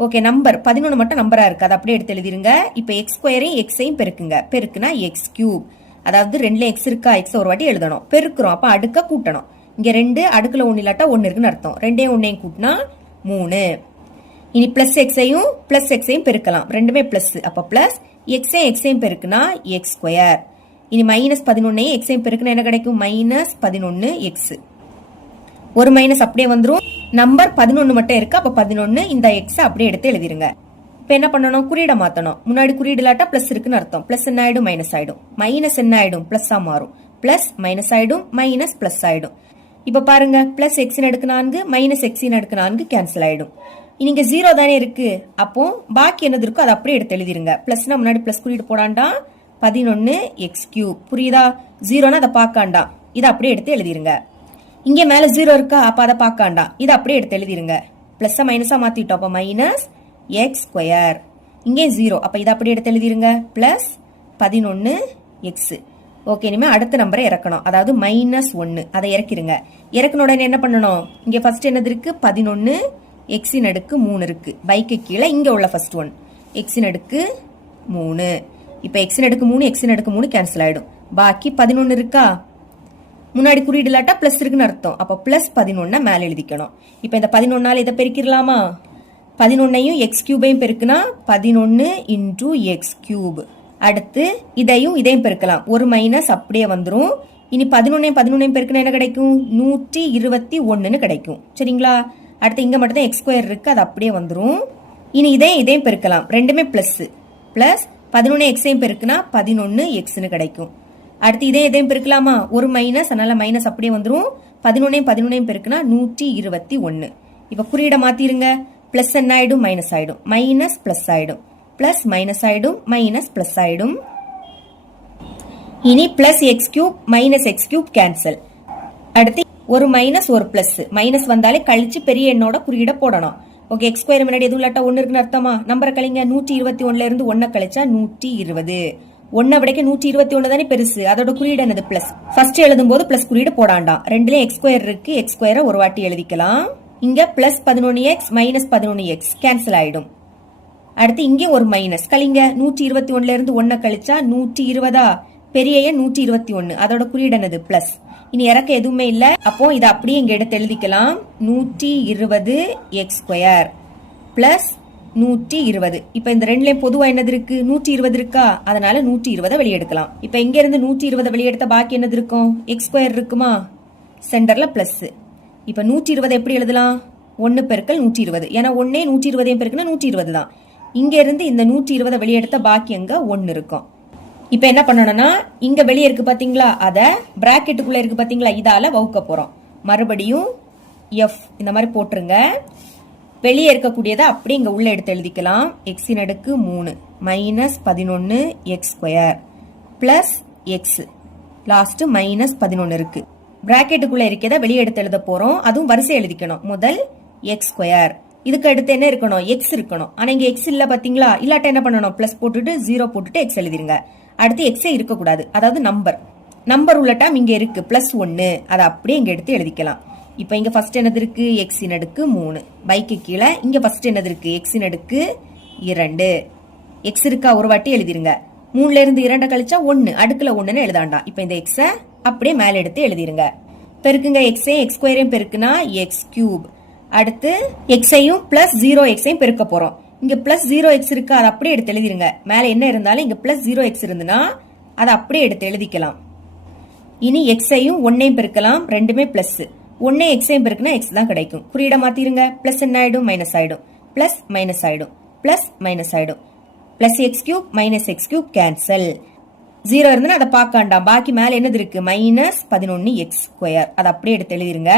ஓகே, நம்பர் 11 மட்டும் நம்பரா இருக்கு, அதை அப்படியே எடுத்து எழுதிருங்க. இப்ப எக்ஸ் ஸ்கொயரையும் எக்ஸையும் பெருக்குங்க. பெருக்குனா எக்ஸ் கியூப், அதாவது 2ல x இருக்கா, x ஒரு வாட்டி எழுதணும். பெருக்குறோம், அப்ப அடுக்க கூட்டணும். இங்க 2 அடுக்குல 1 இல்லாட்டா 1 இருக்குன்னு அர்த்தம். 2 1 கூட்டினா 3. இனி பிளஸ் எக்ஸையும் பிளஸ் எக்ஸையும் பெருக்கலாம். ரெண்டுமே பிளஸ், அப்ப பிளஸ் எக்ஸையும் பெருக்குனா எக்ஸ் ஸ்கொயர். இனி மைனஸ் 11 எக்ஸையும் பெருக்குனா என்ன கிடைக்கும் மைனஸ் 11 எக்ஸ். ஒரு மைனஸ் அப்படியே வந்துரும். நம்பர் 11 மட்டும் இருக்கு, அப்ப 11. இந்த எக்ஸ் அப்படியே எடுத்து எழுதிருங்க. இப்ப என்ன பண்ணணும், குறியீட மாத்தணும். முன்னாடி குறியீடு இல்லாட்டா பிளஸ் இருக்குன்னு அர்த்தம். பிளஸ் என்ன ஆயிடும் மைனஸ் ஆயிடும், மைனஸ் என்ன ஆயிடும் பிளஸ்ஸா மாறும். பிளஸ் மைனஸ் ஆயிடும், மைனஸ் பிளஸ் ஆயிடும். இப்ப பாருங்க பிளஸ் எக்ஸ் இன் அடுக்கு 4 மைனஸ் எக்ஸ் இன் அடுக்கு 4 கேன்சல் ஆயிடும். இங்க 0 தானே இருக்கு, அப்போ பாக்கி என்னது இருக்கோ அதை அப்படியே எடுத்து எழுதிருங்க. பிளஸ்னா முன்னாடி பிளஸ் குறியீடு போடாண்டா 11 எக்ஸ் கியூப். புரியுதா, 0னா அதை பார்க்காண்டா, இதை அப்படியே எடுத்து எழுதிருங்க. இங்க மேல 0 இருக்கா, அப்ப அதை பார்க்காண்டா, இதை அப்படியே எடுத்து எழுதிருங்க. பிளஸ் மைனஸா மாத்திட்டோம், அப்ப மைனஸ் எக்ஸ் ஸ்கொயர். இங்கே 0, அப்ப இதை அப்படியே எடுத்து எழுதிருங்க. Plus 11 X. ஓகே, இனிமே அடுத்த நம்பரை இறக்கணும், அதாவது -1. அதை இறக்கிருங்க. இறக்கின உடனே என்ன பண்ணணும், இங்க ஃபர்ஸ்ட் என்னது இருக்கு 11 எக்ஸ் இன் அடுக்கு 3 இருக்கு. பைக்கு கீழே இங்க உள்ள ஃபர்ஸ்ட் ஒன் எக்ஸ் இன் அடுக்கு 3. இப்ப எக்ஸ் இன் அடுக்கு 3 எக்ஸ் இன் அடுக்கு 3 கேன்சல் ஆயிடும். பாக்கி 11 இருக்கா, முன்னாடி குறியீடு இல்லாட்டா பிளஸ் இருக்குன்னு அர்த்தம். அப்ப பிளஸ் 11 மேல எழுதிக்கணும். இப்ப இந்த 11 இதை பெருக்கிடலாமா, 11ஐயும் எக்ஸ் கியூபையும் பெருக்குனா 11 இன்டூ எக்ஸ் கியூப். அடுத்து இதையும் பெருக்கலாம். ஒரு மைனஸ் அப்படியே வந்துரும். இனி 11 பெருக்குனா என்ன கிடைக்கும் 121 கிடைக்கும். சரிங்களா, அடுத்து இங்க மட்டும் தான் எக்ஸ் ஸ்கொயர் இருக்கு, அது அப்படியே வந்துரும். இனி இதையும் பெருக்கலாம். ரெண்டுமே பிளஸ். பிளஸ் 11 எக்ஸையும் பெருக்குனா 11 எக்ஸ்னு கிடைக்கும். அடுத்து இதையும் பெருக்கலாமா, ஒரு மைனஸ், அதனால மைனஸ் அப்படியே வந்துரும். 11 பெருக்குனா 121. இப்ப குறியீட மாத்திருங்க. பிளஸ் என்ன ஆயிடும் மைனஸ் ஆயிடும், மைனஸ் பிளஸ் ஆயிடும், பிளஸ் மைனஸ் ஆயிடும், மைனஸ் பிளஸ் ஆயிடும். இனி plus X cube minus X cube cancel. அடுத்து ஒரு மைனஸ் ஒரு பிளஸ், மைனஸ் வந்தாலே கழிச்சு பெரிய எண்ணோட குறியீட போடணும். ஓகே, எக்ஸ் ஸ்கொயர் முன்னாடி எதுவும் இல்லாட்டா 1 இருக்குன்னு அர்த்தமா. நம்பரை கழிங்க. 121ல இருந்து 1 கழிச்சா 120. 1 விடைக்கு 121 தானே பெருசு, அதோட குறியீடு என்னது பிளஸ். ஃபர்ஸ்ட் எழுதும் போது பிளஸ் குறியீடு போடாண்டாம். ரெண்டுலயும் எக்ஸ் ஸ்கொயர் இருக்கு, எக்ஸ் ஸ்கொயரை ஒரு வாட்டி எழுதிக்கலாம். இங்க plus 11x minus 11x cancel ஆயிடும். அடுத்து இங்கே ஒரு மைனஸ் கழிங்க. 121 இருந்து 1 கழிச்சா 120, பெரிய எண் 121, அதோட குறியீடு என்னது பிளஸ். இனி இறக்க எதுவுமே இல்ல, அப்போ இதை அப்படியே இங்க எடுத்து எழுதிக்கலாம். 120 எக்ஸ் ஸ்கொயர் பிளஸ் 120. இப்ப இந்த ரெண்டுலயும் பொதுவா என்னது இருக்கு, 120 இருக்கா, அதனால 120 வெளியெடுக்கலாம். இப்ப இங்க இருந்து 120 வெளியெடுத்த பாக்கி என்னது இருக்கும், எக்ஸ் ஸ்கொயர் இருக்குமா, சென்டர்ல பிளஸ். இப்ப 120 எப்படி எழுதலாம், 1 பெருக்கல் 120, ஏன்னா 1 120 பெருக்குனா 120 தான். இங்க இருந்து இந்த 120 வெளியெடுத்த பாக்கி அங்க 1 இருக்கும். இப்ப என்ன பண்ணணும்னா, இங்க வெளியே இருக்கு பாத்தீங்களா, அத பிராக்கெட்டுக்குள்ள இருக்கு பாத்தீங்களா, இதால வகுக்க போறோம். மறுபடியும் எஃப் இந்த மாதிரி போட்டுருங்க. வெளியே இருக்கக்கூடியதை அப்படியே இங்க உள்ள எடுத்து எழுதிக்கலாம். எக்ஸின் அடுக்கு 3 minus 11 X square plus X, last minus 11 இருக்கு. பிராக்கெட்டுக்குள்ள இருக்கிறத வெளியே எடுத்து எழுத போறோம். அதுவும் வரிசை எழுதிக்கணும். முதல் எக்ஸ் ஸ்கொயர், இதுக்கு அடுத்து என்ன இருக்கணும், எக்ஸ் இருக்கணும். ஆனா இங்க எக்ஸ் இல்ல பாத்தீங்களா, இல்லாட்ட என்ன பண்ணணும், பிளஸ் போட்டுட்டு 0 போட்டுட்டு எக்ஸ் எழுதிருங்க. அடுத்து எக்ஸே இருக்கக்கூடாது, அதாவது நம்பர் உள்ள டைம் இங்க இருக்கு பிளஸ் 1, அதை அப்படியே இங்க எடுத்து எழுதிக்கலாம். இப்ப இங்க ஃபர்ஸ்ட் என்னது இருக்கு, எக்ஸின் அடுக்கு 3, பைக்கு கீழே இங்க ஃபர்ஸ்ட் என்னது இருக்கு, எக்ஸின் அடுக்கு 2, எக்ஸ் இருக்கா, ஒரு வாட்டி எழுதிருங்க. 3ல இருந்து 2 கழிச்சா 1, அடுக்குல 1ன்னு எழுதாண்டா. இப்ப இந்த எக்ஸ அப்படியே மேல எடுத்து எழுதிருங்க. பெருக்குங்க, எக்ஸையும் எக்ஸ் ஸ்கொயரையும் பெருக்குனா எக்ஸ் கியூப். அடுத்து எக்ஸையும் பிளஸ் 0x பெருக்க போறோம். இங்க பிளஸ் 0x இருக்கா, அதை அப்படியே எடுத்து எழுதிருங்க. மேல என்ன இருந்தாலும் இங்க பிளஸ் 0x இருந்துன்னா அதை அப்படியே எடுத்து எழுதிக்கலாம். இனி எக்ஸையும் 1ஐயும் பெருக்கலாம், ரெண்டுமே பிளஸ். 1 எக்ஸையும் பெருக்குனா எக்ஸ் தான் கிடைக்கும். குறியீட மாத்திருங்க. பிளஸ் என்ன ஆயிடும், மைனஸ் ஆயிடும். பிளஸ் மைனஸ் ஆயிடும், பிளஸ் மைனஸ் ஆயிடும். Plus X cube minus X cube cancel. 0 இருந்துன்னா அதை பார்க்காண்டாம். பாக்கி மேல என்னது இருக்கு, மைனஸ் 11 எக்ஸ் ஸ்கொயர், அதை அப்படியே எடுத்து எழுதிருங்க.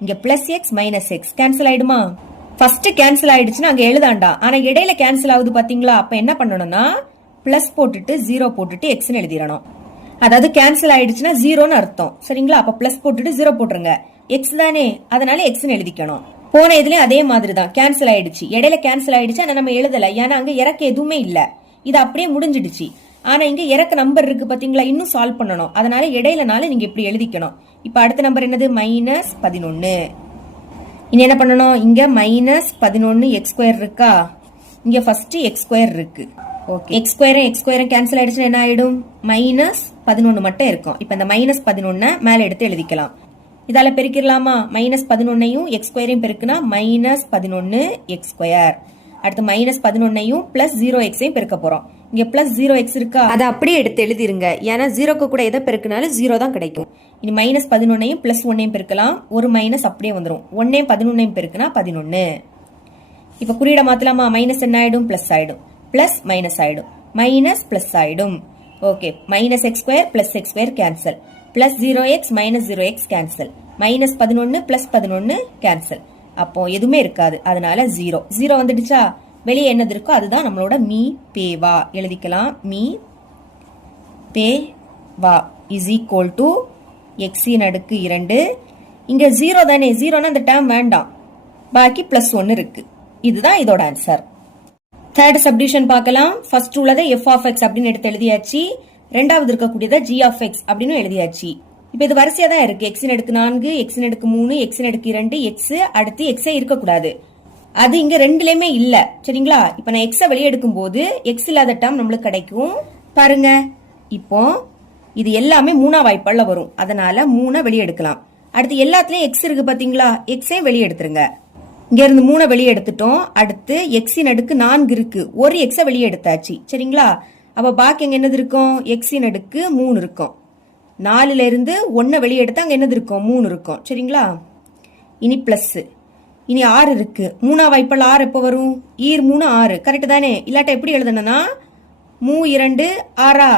இங்க plus X minus X cancel ஆயிடுமா, ஃபர்ஸ்ட் கேன்சல் ஆயிடுச்சுன்னா அங்க எழுதாண்டா. ஆனா இடையில கேன்சல் ஆகுது பாத்தீங்களா, அப்ப என்ன பண்ணணும்னா பிளஸ் போட்டுட்டு 0 போட்டுட்டு எக்ஸ்னு எழுதிடணும். அதாவது கேன்சல் ஆயிடுச்சுன்னா 0ன்னு அர்த்தம், சரிங்களா. அப்ப பிளஸ் போட்டுட்டு 0 போட்டுருங்க, எக்ஸ் தானே, அதனால எக்ஸ்னு எழுதிக்கணும். போன இதுலயும் அதே மாதிரி தான், கேன்சல் ஆயிடுச்சு. இடையில கேன்சல் ஆயிடுச்சு, ஆனா நம்ம எழுதல, ஏன்னா அங்க இறக்க எதுவுமே இல்ல, இது அப்படியே முடிஞ்சிடுச்சு. ஆனா இங்க இறக்க நம்பர் இருக்கு பாத்தீங்களா, இன்னும் சால்வ் பண்ணணும். அதனால இடையிலனால நீங்க இப்படி எழுதிக்கணும். இப்ப அடுத்த நம்பர் என்னது, மைனஸ் 11. இனி என்ன பண்ணணும், இங்க மைனஸ் 11 எக்ஸ் ஸ்கொயர் இருக்கா, இங்க ஃபர்ஸ்ட் எக்ஸ் ஸ்கொயர் இருக்கு. ஓகே, எக்ஸ் ஸ்கொயரும் கேன்சல் ஆயிடுச்சுன்னா என்ன ஆயிடும், மைனஸ் 11 மட்டும் இருக்கும். இப்ப இந்த மைனஸ் 11 மேல எடுத்து எழுதிக்கலாம். இதால பெருக்கிடலாமா, மைனஸ் 11ஐயும் எக்ஸ் ஸ்கொயரையும் பெருக்குனா மைனஸ் 11 எக்ஸ் ஸ்கொயர். அடுத்து மைனஸ் 11ஐயும் பிளஸ் 0xஐயும் பெருக்க போறோம். இங்க பிளஸ் 0x இருக்கா, அதை அப்படியே எடுத்து எழுதிருங்க. ஏன்னா 0க்கு கூட எதை பெருக்கினாலும் 0 தான் கிடைக்கும். இனி மைனஸ் 11ஐயும் பிளஸ் 1ஐயும் பெருக்கலாம். ஒரு மைனஸ் அப்படியே வந்துடும். 1ஐயும் 11ஐயும் பெருக்குனா 11. இப்ப குறியீட மாத்தலாமா, மைனஸ் என்ன ஆயிடும், பிளஸ் ஆயிடும். பிளஸ் மைனஸ் ஆயிடும், மைனஸ் பிளஸ் ஆயிடும். Okay, minus X square plus X square cancel. Plus 0x minus 0x cancel. Minus 11 plus 11 cancel. அப்போ எதுவுமே இருக்காது, அதனால 0 வந்துடுச்சா. வெளியே என்னது இருக்கோ அதுதான் நம்மளோட மீ பேவா, எழுதிக்கலாம். மீ பேவா இஸ் ஈக்குவல் டு எக்ஸின் அடுக்கு 2. இங்க 0 தானே, 0னா அந்த டேர்ம் வேண்டாம், பாக்கி பிளஸ் 1 இருக்கு. இதுதான் இதோட ஆன்சர். தேர்ட் சப்டிவிஷன் பார்க்கலாம். ஃபர்ஸ்ட் உள்ளதை எஃப் ஆஃப் எக்ஸ் அப்படின்னு எடுத்து எழுதியாச்சு. ரெண்டாவது இருக்கக்கூடியதை ஜி ஆஃப் எக்ஸ் அப்படின்னு எழுதியாச்சு. இப்ப இது வரிசையா தான் இருக்கு. எக்ஸின் அடுக்கு 4, எக்ஸின் அடுக்கு 3, எக்ஸின் அடுக்கு 2, எக்ஸ், அடுத்து எக்ஸே இருக்கக்கூடாது. அது இங்க ரெண்டுலயுமே இல்ல, சரிங்களா. இப்ப நான் எக்ஸ வெளியே எடுக்கும் போது எக்ஸ் இல்லாத டேர்ம் நம்மளுக்கு கிடைக்கும் பாருங்க. இப்போ இது எல்லாமே 3ஆ வாய்ப்பால வரும், அதனால 3 வெளியே எடுக்கலாம். அடுத்து எல்லாத்துலயும் எக்ஸ் இருக்கு பாத்தீங்களா, எக்ஸையும் வெளியே எடுத்துருங்க. இங்க இருந்து 3 வெளியே எடுத்துட்டோம். அடுத்து எக்ஸின் அடுக்கு 4 இருக்கு, ஒரு எக்ஸ வெளியே எடுத்தாச்சு, சரிங்களா. அப்ப பாக்கி எங்க என்னது இருக்கும், எக்ஸின் அடுக்கு 3 இருக்கும். 4ல இருந்து 1 வெளியே எடுத்தா அங்க என்னது இருக்கும், 3 இருக்கும், சரிங்களா. இனி பிளஸ், இனி 6 இருக்கு. 3ஆ வாய்ப்பால் 6 எப்ப வரும், ஈர் 3 6, கரெக்ட் தானே. இல்லாட்ட எப்படி எழுதணும்னா 2 6,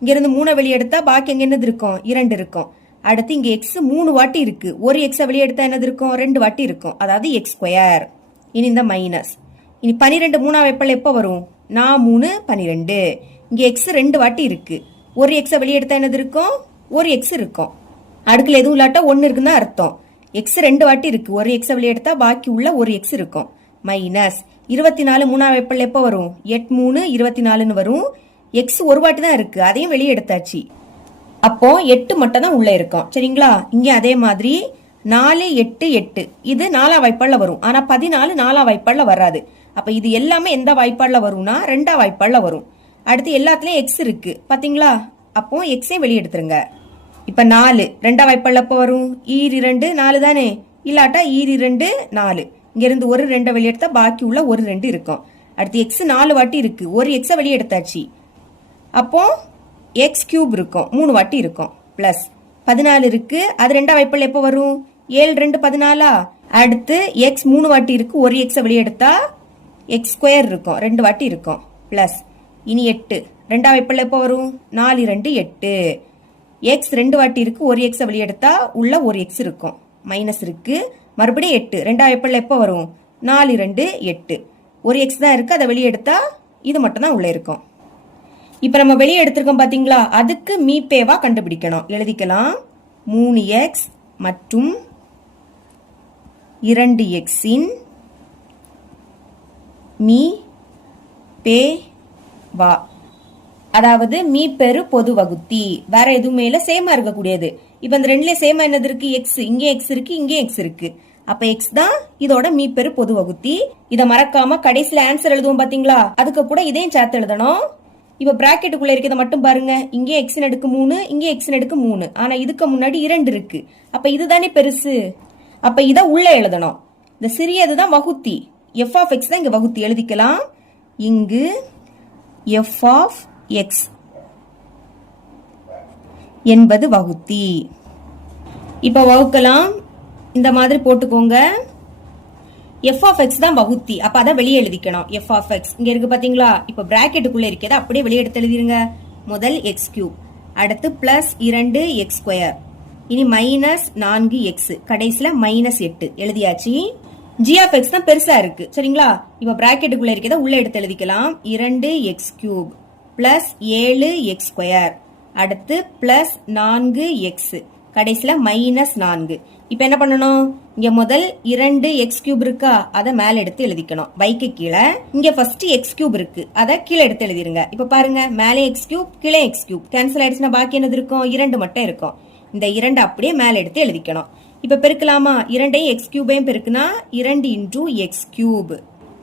இங்க இருந்து 3 வெளியே எடுத்தா பாக்கி எங்க என்னது இருக்கும், 2 இருக்கும். அடுத்து இங்க எக்ஸ் 3 வாட்டி இருக்கு, ஒரு எக்ஸ வெளியே எடுத்தா என்னது இருக்கும், 2 வாட்டி இருக்கும், அதாவது எக்ஸ் ஸ்கொயர். இனி இந்த மைனஸ். இனி 12 3ஆ வாய்ப்பால் எப்ப வரும், 3 12. இங்க எக்ஸ் 2 வாட்டி இருக்கு, ஒரு எக்ஸ வெளியே எடுத்தா என்னது இருக்கும், ஒரு எக்ஸ் இருக்கும். அடுக்குல எதுவும் இல்லாட்டா 1 இருக்குன்னு அர்த்தம். எக்ஸ் 2 வாட்டி இருக்கு, ஒரு எக்ஸ வெளியே எடுத்தா பாக்கி உள்ள ஒரு எக்ஸ் இருக்கும். மைனஸ் 24 3ஆ வாய்ப்பால் எப்ப வரும், 8 3 24ன்னு வரும். எக்ஸ் ஒரு வாட்டி தான் இருக்கு, அதையும் வெளியே எடுத்தாச்சு. அப்போ 8 மட்டும் தான் உள்ள இருக்கும். சரிங்களா? இங்க அதே மாதிரி 4 8 8 இது 4ஆம் வாய்ப்பாடுல வரும். ஆனா 14 4ஆம் வாய்ப்பாடுல வராது. அப்ப இது எல்லாமே எந்த வாய்ப்பாடுல வரும்னா 2ஆம் வாய்ப்பாடுல வரும். அடுத்து எல்லாத்துலயும் எக்ஸ் இருக்கு பாத்தீங்களா? அப்போ எக்ஸையும் வெளியே எடுத்துருங்க. இப்ப 4 2ஆம் வாய்ப்பாடுல எப்ப வரும்? ஈர் 2 4 தானே, இல்லாட்டா ஈர் 2 4. இங்க இருந்து ஒரு 2 வெளியே எடுத்தா பாக்கி உள்ள ஒரு 2 இருக்கும். அடுத்து எக்ஸ் 4 வாட்டி இருக்கு, ஒரு எக்ஸ வெளியே எடுத்தாச்சு. அப்போ எக்ஸ் கியூப் இருக்கும், 3 வாட்டி இருக்கும். பிளஸ் 14 இருக்கு, அது 2ஆம் வாய்ப்பாடுல எப்ப வரும்? 7 2 14. அடுத்து எக்ஸ் 3 வாட்டி இருக்கு, ஒரு எக்ஸ வெளியே எடுத்தா எக்ஸ் ஸ்கொயர் இருக்கும், 2 வாட்டி இருக்கும். பிளஸ் இனி 8 2ஆம் வாய்ப்பாடுல எப்ப வரும்? 4 2 8. எக்ஸ் 2 வாட்டி இருக்கு, ஒரு எக்ஸ வெளியே எடுத்தா உள்ள ஒரு எக்ஸ் இருக்கும், மைனஸ் இருக்கு. மறுபடியும் 8 2ஆம் வாய்ப்பாடுல எப்ப வரும்? 4 2 8. ஒரு எக்ஸ் தான் இருக்கு, அதை வெளியே எடுத்தா இது மட்டும் தான் உள்ள இருக்கும். இப்ப நம்ம வெளியே எடுத்திருக்கோம் பாத்தீங்களா? அதுக்கு மீபேவா கண்டுபிடிக்கணும். எழுதிக்கலாம். 3x மற்றும் 2x இன் மீ பே வா, அதாவது மீ பெரு பொது வகுத்தி. வேற எதுவுமே இல்ல, சேமா இருக்கக்கூடியது. இப்ப இந்த ரெண்டுல சேமா என்னது இருக்கு? எக்ஸ். இங்கே எக்ஸ் இருக்கு, இங்கே எக்ஸ் இருக்கு. அப்ப எக்ஸ் தான் இதோட மீ பெரு பொது வகுத்தி. இத மறக்காம கடைசியில ஆன்சர் எழுதுவோம் பாத்தீங்களா? அதுக்கு கூட இதையும் சேர்த்து எழுதணும். இப்ப பிராக்கெட்டுக்குள்ள இருக்கிறத மட்டும் பாருங்க. இங்கே எக்ஸ் அடுக்கு 3, இங்கே எக்ஸ் அடுக்கு 3. ஆனா இதுக்கு முன்னாடி 2 இருக்கு. அப்ப இதுதானே பெருசு. அப்ப இத உள்ள எழுதணும். இந்த சிறியதுதான் வகுத்தி. எஃப் ஆஃப் எக்ஸ் தான் இங்க வகுத்தி. எழுதிக்கலாம். இங்கு எஃப் ஆஃப் எக்ஸ் என்பது வகுத்தி. இப்ப வகுக்கலாம். இந்த மாதிரி போட்டுக்கோங்க. எஃப் ஆஃப் எக்ஸ் தான் வகுத்தி. அப்ப அதை வெளியே எழுதிக்கணும். எஃப் ஆஃப் எக்ஸ் இங்க இருக்கு பாத்தீங்களா? இப்ப பிராக்கெட்டுக்குள்ள இருக்கிறத அப்படியே வெளியே எடுத்து எழுதிருங்க. முதல் எக்ஸ் கியூப், அடுத்து பிளஸ் 2 எக்ஸ் ஸ்கொயர், இனி மைனஸ் 4 எக்ஸ், கடைசியில மைனஸ் 8 எழுதியாச்சு. ஜி ஆஃப் எக்ஸ் தான் பெருசா இருக்கு. சரிங்களா? இப்ப பிராக்கெட்டுக்குள்ள இருக்கிறத உள்ள எடுத்து எழுதிக்கலாம். 2 X cube plus 7 X square, அடுத்து பிளஸ் 4 எக்ஸ், கடைசியில மைனஸ் 4. இப்ப என்ன பண்ணணும்? இங்க முதல் 2 எக்ஸ் கியூப் இருக்கா, அதை மேல எடுத்து எழுதிக்கணும். வைக்கு கீழே இங்க ஃபர்ஸ்ட் எக்ஸ் கியூப் இருக்கு, அதை கீழே எடுத்து எழுதிருங்க. இப்ப பாருங்க, மேலே எக்ஸ் கியூப், கீழே எக்ஸ் கியூப் கேன்சல் ஆயிடுச்சுன்னா பாக்கி என்னது இருக்கும்? 2 மட்டும் இருக்கும். இந்த 2 அப்படியே மேல எடுத்து எழுதிக்கணும். இப்ப பெருக்கலாமா? 2ஐயும் எக்ஸ் கியூபையும் பெருக்குனா 2 இன்டூ எக்ஸ் கியூப்.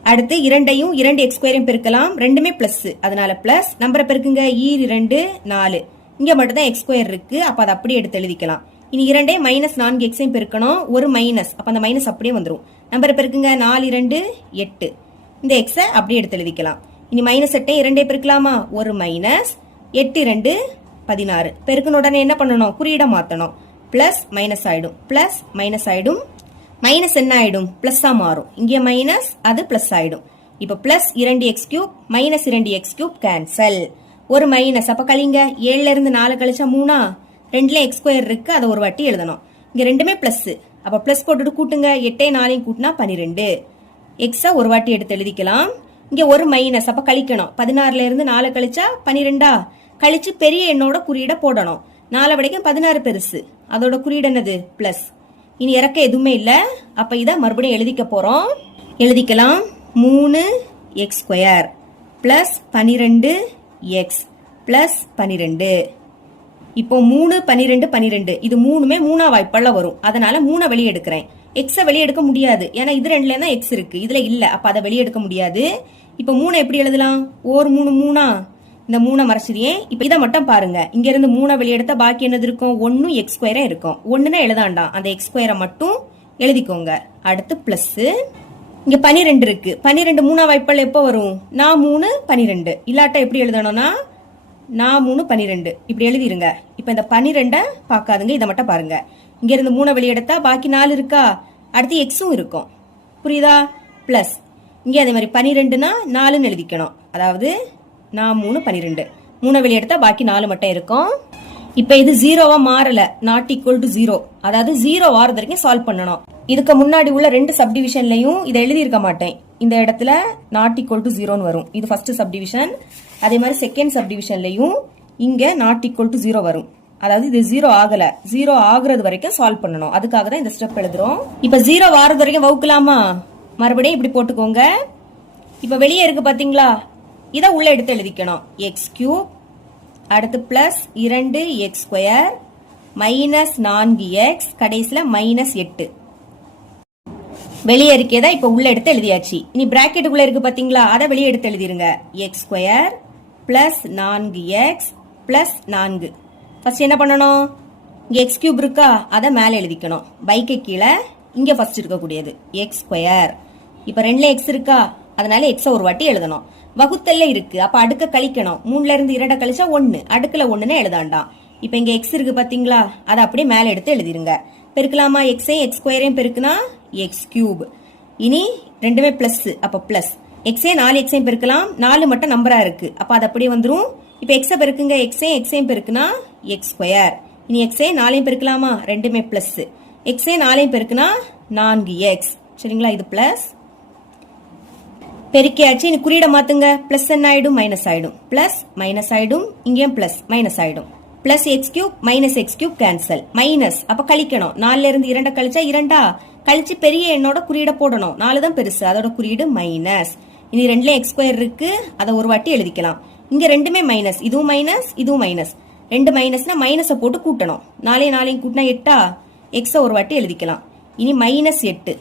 அடுத்து 2ஐயும் 2 எக்ஸ் ஸ்கொயரையும் பெருக்கலாம். ரெண்டுமே பிளஸ், அதனால பிளஸ். நம்பரை பெருக்குங்க. 2 4. இங்க மட்டும் தான் எக்ஸ் ஸ்கொயர் இருக்கு, அப்ப அதை அப்படியே எடுத்து எழுதிக்கலாம். இனி 2 மைனஸ் 4 எக்ஸையும் பெருக்கணும். ஒரு மைனஸ், அப்ப அந்த மைனஸ் அப்படியே வந்துடும். நம்பரை பெருக்குங்க. 4 2 8. இந்த எக்ஸை அப்படியே எடுத்து எழுதிக்கலாம். இனி மைனஸ் 8 2 பெருக்கலாமா? ஒரு மைனஸ் 8 2 16. பெருக்கின உடனே என்ன பண்ணணும்? குறியிட மாத்தணும். பிளஸ் மைனஸ் ஆயிடும், பிளஸ் மைனஸ் ஆயிடும். மைனஸ் என்ன ஆயிடும்? பிளஸ் ஆ மாறும். இங்கே மைனஸ், அது பிளஸ் ஆயிடும். இப்ப plus 2 X cube minus 2 X cube cancel. ஒரு மைனஸ், அப்ப கழிங்க. 7ல இருந்து 4 கழிச்சா 3. 2ல எக்ஸ் ஸ்கொயர் இருக்கு, அதை ஒரு வாட்டி எழுதணும். இங்க ரெண்டுமே பிளஸ், அப்ப பிளஸ் போட்டுட்டு கூட்டுங்க. 8 4 கூட்டினா 12. எக்ஸ ஒரு வாட்டி எடுத்து எழுதிக்கலாம். இங்க ஒரு மைனஸ், அப்ப கழிக்கணும். 16ல இருந்து 4 கழிச்சா 12. கழிச்சு பெரிய எண்ணோட குறியீட போடணும். 4 வரைக்கும் 16 பெருசு, அதோட குறியீடு என்னது? பிளஸ். இனி இறக்க எதுவுமே இல்ல, அப்ப இத மறுபடியும் எழுதிக்க போறோம். எழுதிக்கலாம். 3 X square plus 12 X plus 12. இப்போ 3 12 12 இது மூணுமே 3ஆம் வாய்ப்பாடுல வரும். அதனால 3 வெளியே எடுக்கிறேன். எக்ஸ வெளியே எடுக்க முடியாது, ஏன்னா இது 2ல தான் எக்ஸ் இருக்கு, இதுல இல்ல. அப்ப அதை வெளியே எடுக்க முடியாது. இப்ப 3 எப்படி எழுதலாம்? ஒரு 3 3. இந்த 3 மறைச்சிரியே. இப்ப இதை மட்டும் பாருங்க. இங்க இருந்து 3 வெளியே எடுத்தா பாக்கி என்னது இருக்கும்? 1 எக்ஸ் ஸ்கொயரா இருக்கும். 1னா எழுதாண்டாம், அந்த எக்ஸ் ஸ்கொயரை மட்டும் எழுதிக்கோங்க. அடுத்து பிளஸ் இங்க 12 இருக்கு. 12 3ஆம் வாய்ப்பாடுல எப்ப வரும்? 3 12. இல்லாட்டா எப்படி எழுதணும்னா 3 12 இப்படி எழுதிருங்க. இப்ப இந்த 12 பாக்காதுங்க, இதை மட்டும் பாருங்க. இங்க இருந்து 3 வெளியே எடுத்தா பாக்கி 4 இருக்கா, அடுத்து எக்ஸும் இருக்கும். புரியுதா? பிளஸ் இங்க அதே மாதிரி 12னா 4ன்னு எழுதிக்கணும். அதாவது 3 12. 3 வெளியே எடுத்தா பாக்கி 4 மட்டும் இருக்கும். இப்ப இது 0வா மாறல, நாட் ஈக்குவல் டு 0. அதாவது 0 வாரது வரைக்கும் சால்வ் பண்ணணும். இதுக்கு முன்னாடி உள்ள 2 சப்டிவிஷன்லயும் இதை எழுதி இருக்க மாட்டேன். இந்த இடத்துல நாட் ஈக்குவல் டு 0ன்னு வரும். இது ஃபர்ஸ்ட் சப்டிவிஷன். அதே மாதிரி செகண்ட் சப்டிவிஷன்லயும் இங்க நாட் ஈக்குவல் டு 0 வரும். அதாவது இது 0 ஆகல, 0 ஆகுறது வரைக்கும் சால்வ் பண்ணணும். அதுக்காக தான் இந்த ஸ்டெப் எழுதுறோம். இப்ப 0 வாரது வரைக்கும் வகுக்கலாமா? மறுபடியும் இப்படி போட்டுக்கோங்க. இப்ப வெளியே இருக்கு பாத்தீங்களா? இதை உள்ள எடுத்து எழுதிக்கணும். எக்ஸ் கியூப் அடுத்து பிளஸ் 2x² மைனஸ் 4x கடைசியில் மைனஸ் 8. வெளியே இருக்கேதா இப்ப உள்ள எடுத்து எழுதியாச்சு. இனி பிராக்கெட்டுக்குள்ள இருக்கு பாத்தீங்களா, அதை வெளியே எடுத்து எழுதிருங்க. x² plus 4x plus 4. First என்ன பண்ணணும், இங்க எக்ஸ் கியூப் இருக்கா அதை மேல எழுதிக்கணும். பைக்கு கீழே இங்க ஃபர்ஸ்ட் இருக்கக்கூடியது x². இப்ப 2ல x இருக்கா அதனால x ஒரு வாட்டி எழுதணும். வகுத்தல்ல இருக்கு அப்ப அடுக்க கழிக்கணும். 3ல இருந்து 2 கழிச்சா 1, அடுக்குல 1ன்னு எழுதாண்டாம். இப்ப இங்க x இருக்கு பாத்தீங்களா, அதை அப்படியே மேல எடுத்து எழுதிருங்க. பெருக்கலாமா, எக்ஸையும் x² பெருக்குனா எக்ஸ் கியூப். இனி ரெண்டுமே பிளஸ், அப்ப பிளஸ் எக்ஸே 4x பெருக்கலாம், 4 மட்டும் நம்பரா இருக்கு அப்ப அது அப்படியே வந்துரும். இப்ப எக்ஸ பெருக்குங்க, எக்ஸையும் பெருக்குனா x². இனி எக்ஸையும் 4 பெருக்கலாமா, ரெண்டுமே பிளஸ். எக்ஸையும் 4 பெருக்குனா 4x. சரிங்களா, இது பிளஸ் பெருக்கியாச்சு. இனி குறியீட மாத்துங்க. பிளஸ் என்ன ஆயிடும், மைனஸ் ஆயிடும். பிளஸ் மைனஸ் ஆயிடும், இங்கேயும் பிளஸ் மைனஸ் ஆயிடும். Plus X cube minus X cube cancel. Minus அப்ப கழிக்கணும். 4ல இருந்து 2 கழிச்சா 2 கழிச்சு பெரிய எண்ணோட குறியீட போடணும். 4 தான் பெருசு, அதோட குறியீடு மைனஸ். இனி 2ல x² இருக்கு, அதை ஒரு வாட்டி எழுதிக்கலாம். இங்க ரெண்டுமே மைனஸ், இதுவும் மைனஸ் இதுவும் மைனஸ். 2 மைனஸ்னா மைனஸை போட்டு கூட்டணும். 4 கூட்டினா 8 எக்ஸ ஒரு வாட்டி எழுதிக்கலாம். இனி மைனஸ் 8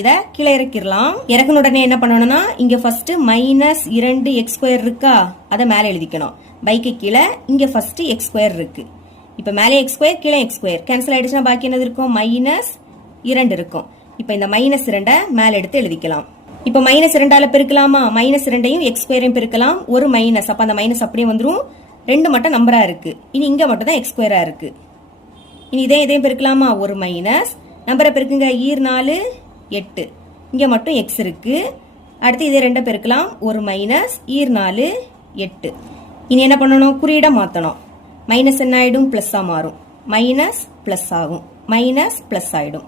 இத கீழே இறக்கிடலாம். இறக்குன உடனே என்ன பண்ணணும்னா இங்க ஃபர்ஸ்ட் மைனஸ் 2x² இருக்கா அதை மேல எழுதிக்கணும். பைக்கு கீழே இங்க ஃபர்ஸ்ட் x² இருக்கு. இப்ப மேலே x² கீழே x² கேன்சல் ஆயிடுச்சுன்னா பாக்கி என்னது இருக்கும், மைனஸ் 2 இருக்கும். இப்ப இந்த மைனஸ் 2 மேல எடுத்து எழுதிக்கலாம். இப்ப மைனஸ் 2ஆல பெருக்கலாமா, மைனஸ் 2ஐயும் x² பெருக்கலாம். ஒரு மைனஸ் அப்ப அந்த மைனஸ் அப்படியே வந்துரும். 2 மட்டும் நம்பரா இருக்கு. இனி இங்க மட்டும் தான் x² இருக்கு. இனி இதையும் பெருக்கலாமா, ஒரு மைனஸ் நம்பரை பெருக்குங்க. 4 8 இங்க மட்டும் x இருக்கு. அடுத்து இதே 2 பெருக்கலாம், ஒரு மைனஸ் 4 8. இனி என்ன பண்ணணும், குறியீட மாத்தணும். மைனஸ் என்ன ஆயிடும், பிளஸ் மாறும். மைனஸ் பிளஸ் ஆகும், மைனஸ் பிளஸ் ஆயிடும்.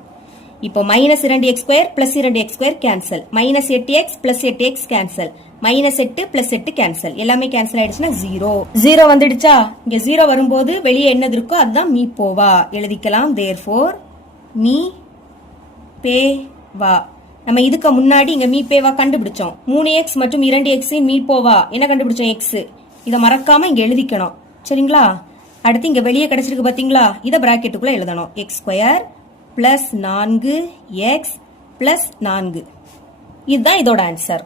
இப்போ minus 2x² plus 2x² cancel. Minus 8x plus 8x cancel. Minus 8 plus 8 cancel. எல்லாமே கேன்சல் ஆயிடுச்சுன்னா 0 வந்துடுச்சா. இங்க 0 வரும்போது வெளியே என்னது இருக்கோ அதுதான் மீ போவா எழுதிக்கலாம். therefore மீ பே வா. நம்ம இதுக்கு முன்னாடி இங்க மீ பேவா கண்டுபிடிச்சோம். 3x மற்றும் 2x மீ போவா என்ன கண்டுபிடிச்சோம், x. இத மறக்காம இங்க எழுதிக்கணும். சரிங்களா, அடுத்து இங்க வெளியே கிடைச்சிருக்கு பாத்தீங்களா, இத பிராக்கெட்டுக்குள்ள எழுதணும். x² plus 4x plus 4. இதுதான் இதோட ஆன்சர்.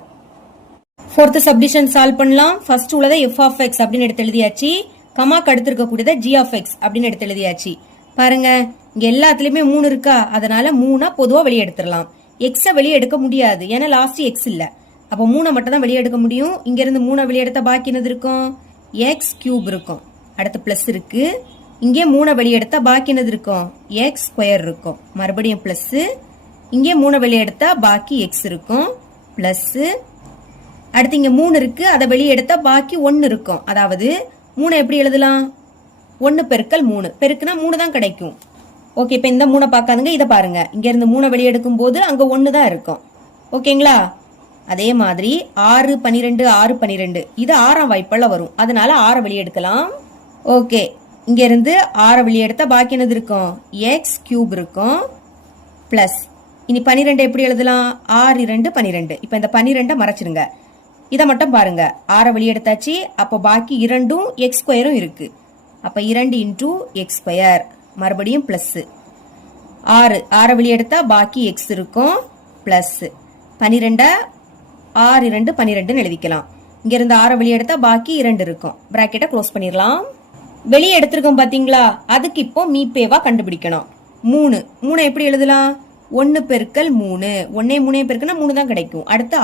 ஃபோர்த் சப்டிஷன் சால்வ் பண்ணலாம். ஃபர்ஸ்ட் உள்ளதை f of x அப்படின்னு எடுத்து எழுதியாச்சு. கமாக்கு அடுத்து இருக்கக்கூடியதை g of x அப்படின்னு எடுத்து எழுதியாச்சு. பாருங்க இங்க எல்லாத்துலயுமே 3 இருக்கா, அதனால 3 பொதுவா வெளியே எடுத்துடலாம். எக்ஸ வெளியே எடுக்க முடியாது, ஏன்னா லாஸ்ட் எக்ஸ் இல்ல. அப்ப 3 மட்டும் தான் வெளியே எடுக்க முடியும். இங்க இருந்து 3 வெளியே எடுத்தா பாக்கி என்னது இருக்கும், x³ இருக்கும். அடுத்து பிளஸ் இருக்கு. இங்கே 3 வெளியே எடுத்தா பாக்கி என்னது இருக்கும், x² இருக்கும். மறுபடியும் பிளஸ். இங்கே 3 வெளியே எடுத்தா பாக்கி x இருக்கும். பிளஸ். அடுத்து இங்க 3 இருக்கு, அதை வெளியே எடுத்தா பாக்கி 1 இருக்கும். அதாவது 3 எப்படி எழுதலாம், 1 பெருக்கல் 3 பெருக்குனா 3 தான் கிடைக்கும். ஓகே, இப்ப இந்த 3 பார்க்காதுங்க, இதை பாருங்க. இங்க இருந்து 3 வெளியே எடுக்கும் போது அங்க 1 தான் இருக்கும். ஓகேங்களா, அதே மாதிரி 6 12 6 12 இது 6ஆம் வாய்ப்பால வரும். அதனால 6 வெளியே எடுக்கலாம். ஓகே, இங்க இருந்து 6 வெளியே எடுத்தா பாக்கி என்னது இருக்கும், x³ இருக்கும். பிளஸ் இனி 12 எப்படி எழுதலாம், 6 2 12. இப்ப இந்த 12 மறைச்சிருங்க. இதை மட்டும் பாருங்க, 6 வெளியே எடுத்தாச்சு. அப்ப பாக்கி 2ம் x² இருக்கு. அப்ப 2 இன்டூ x². மறுபடியும் பிளஸ். 6 வெளியே எடுத்தா பாக்கி x இருக்கும். பிளஸ் 12 6 2 12 எழுதிக்கலாம். இங்க இருந்து 6 வெளியே எடுத்தா பாக்கி 2 இருக்கும். பிராக்கெட்டை க்ளோஸ் பண்ணிடலாம். வெளியே எடுத்திருக்கோம் பாத்தீங்களா, அதுக்கு இப்போ மீப்பேவா கண்டுபிடிக்கணும். 3 எப்படி எழுதலாம், 1 பெருக்கல் 3. 1 3 பெருக்குனா 3 தான் கிடைக்கும். அடுத்து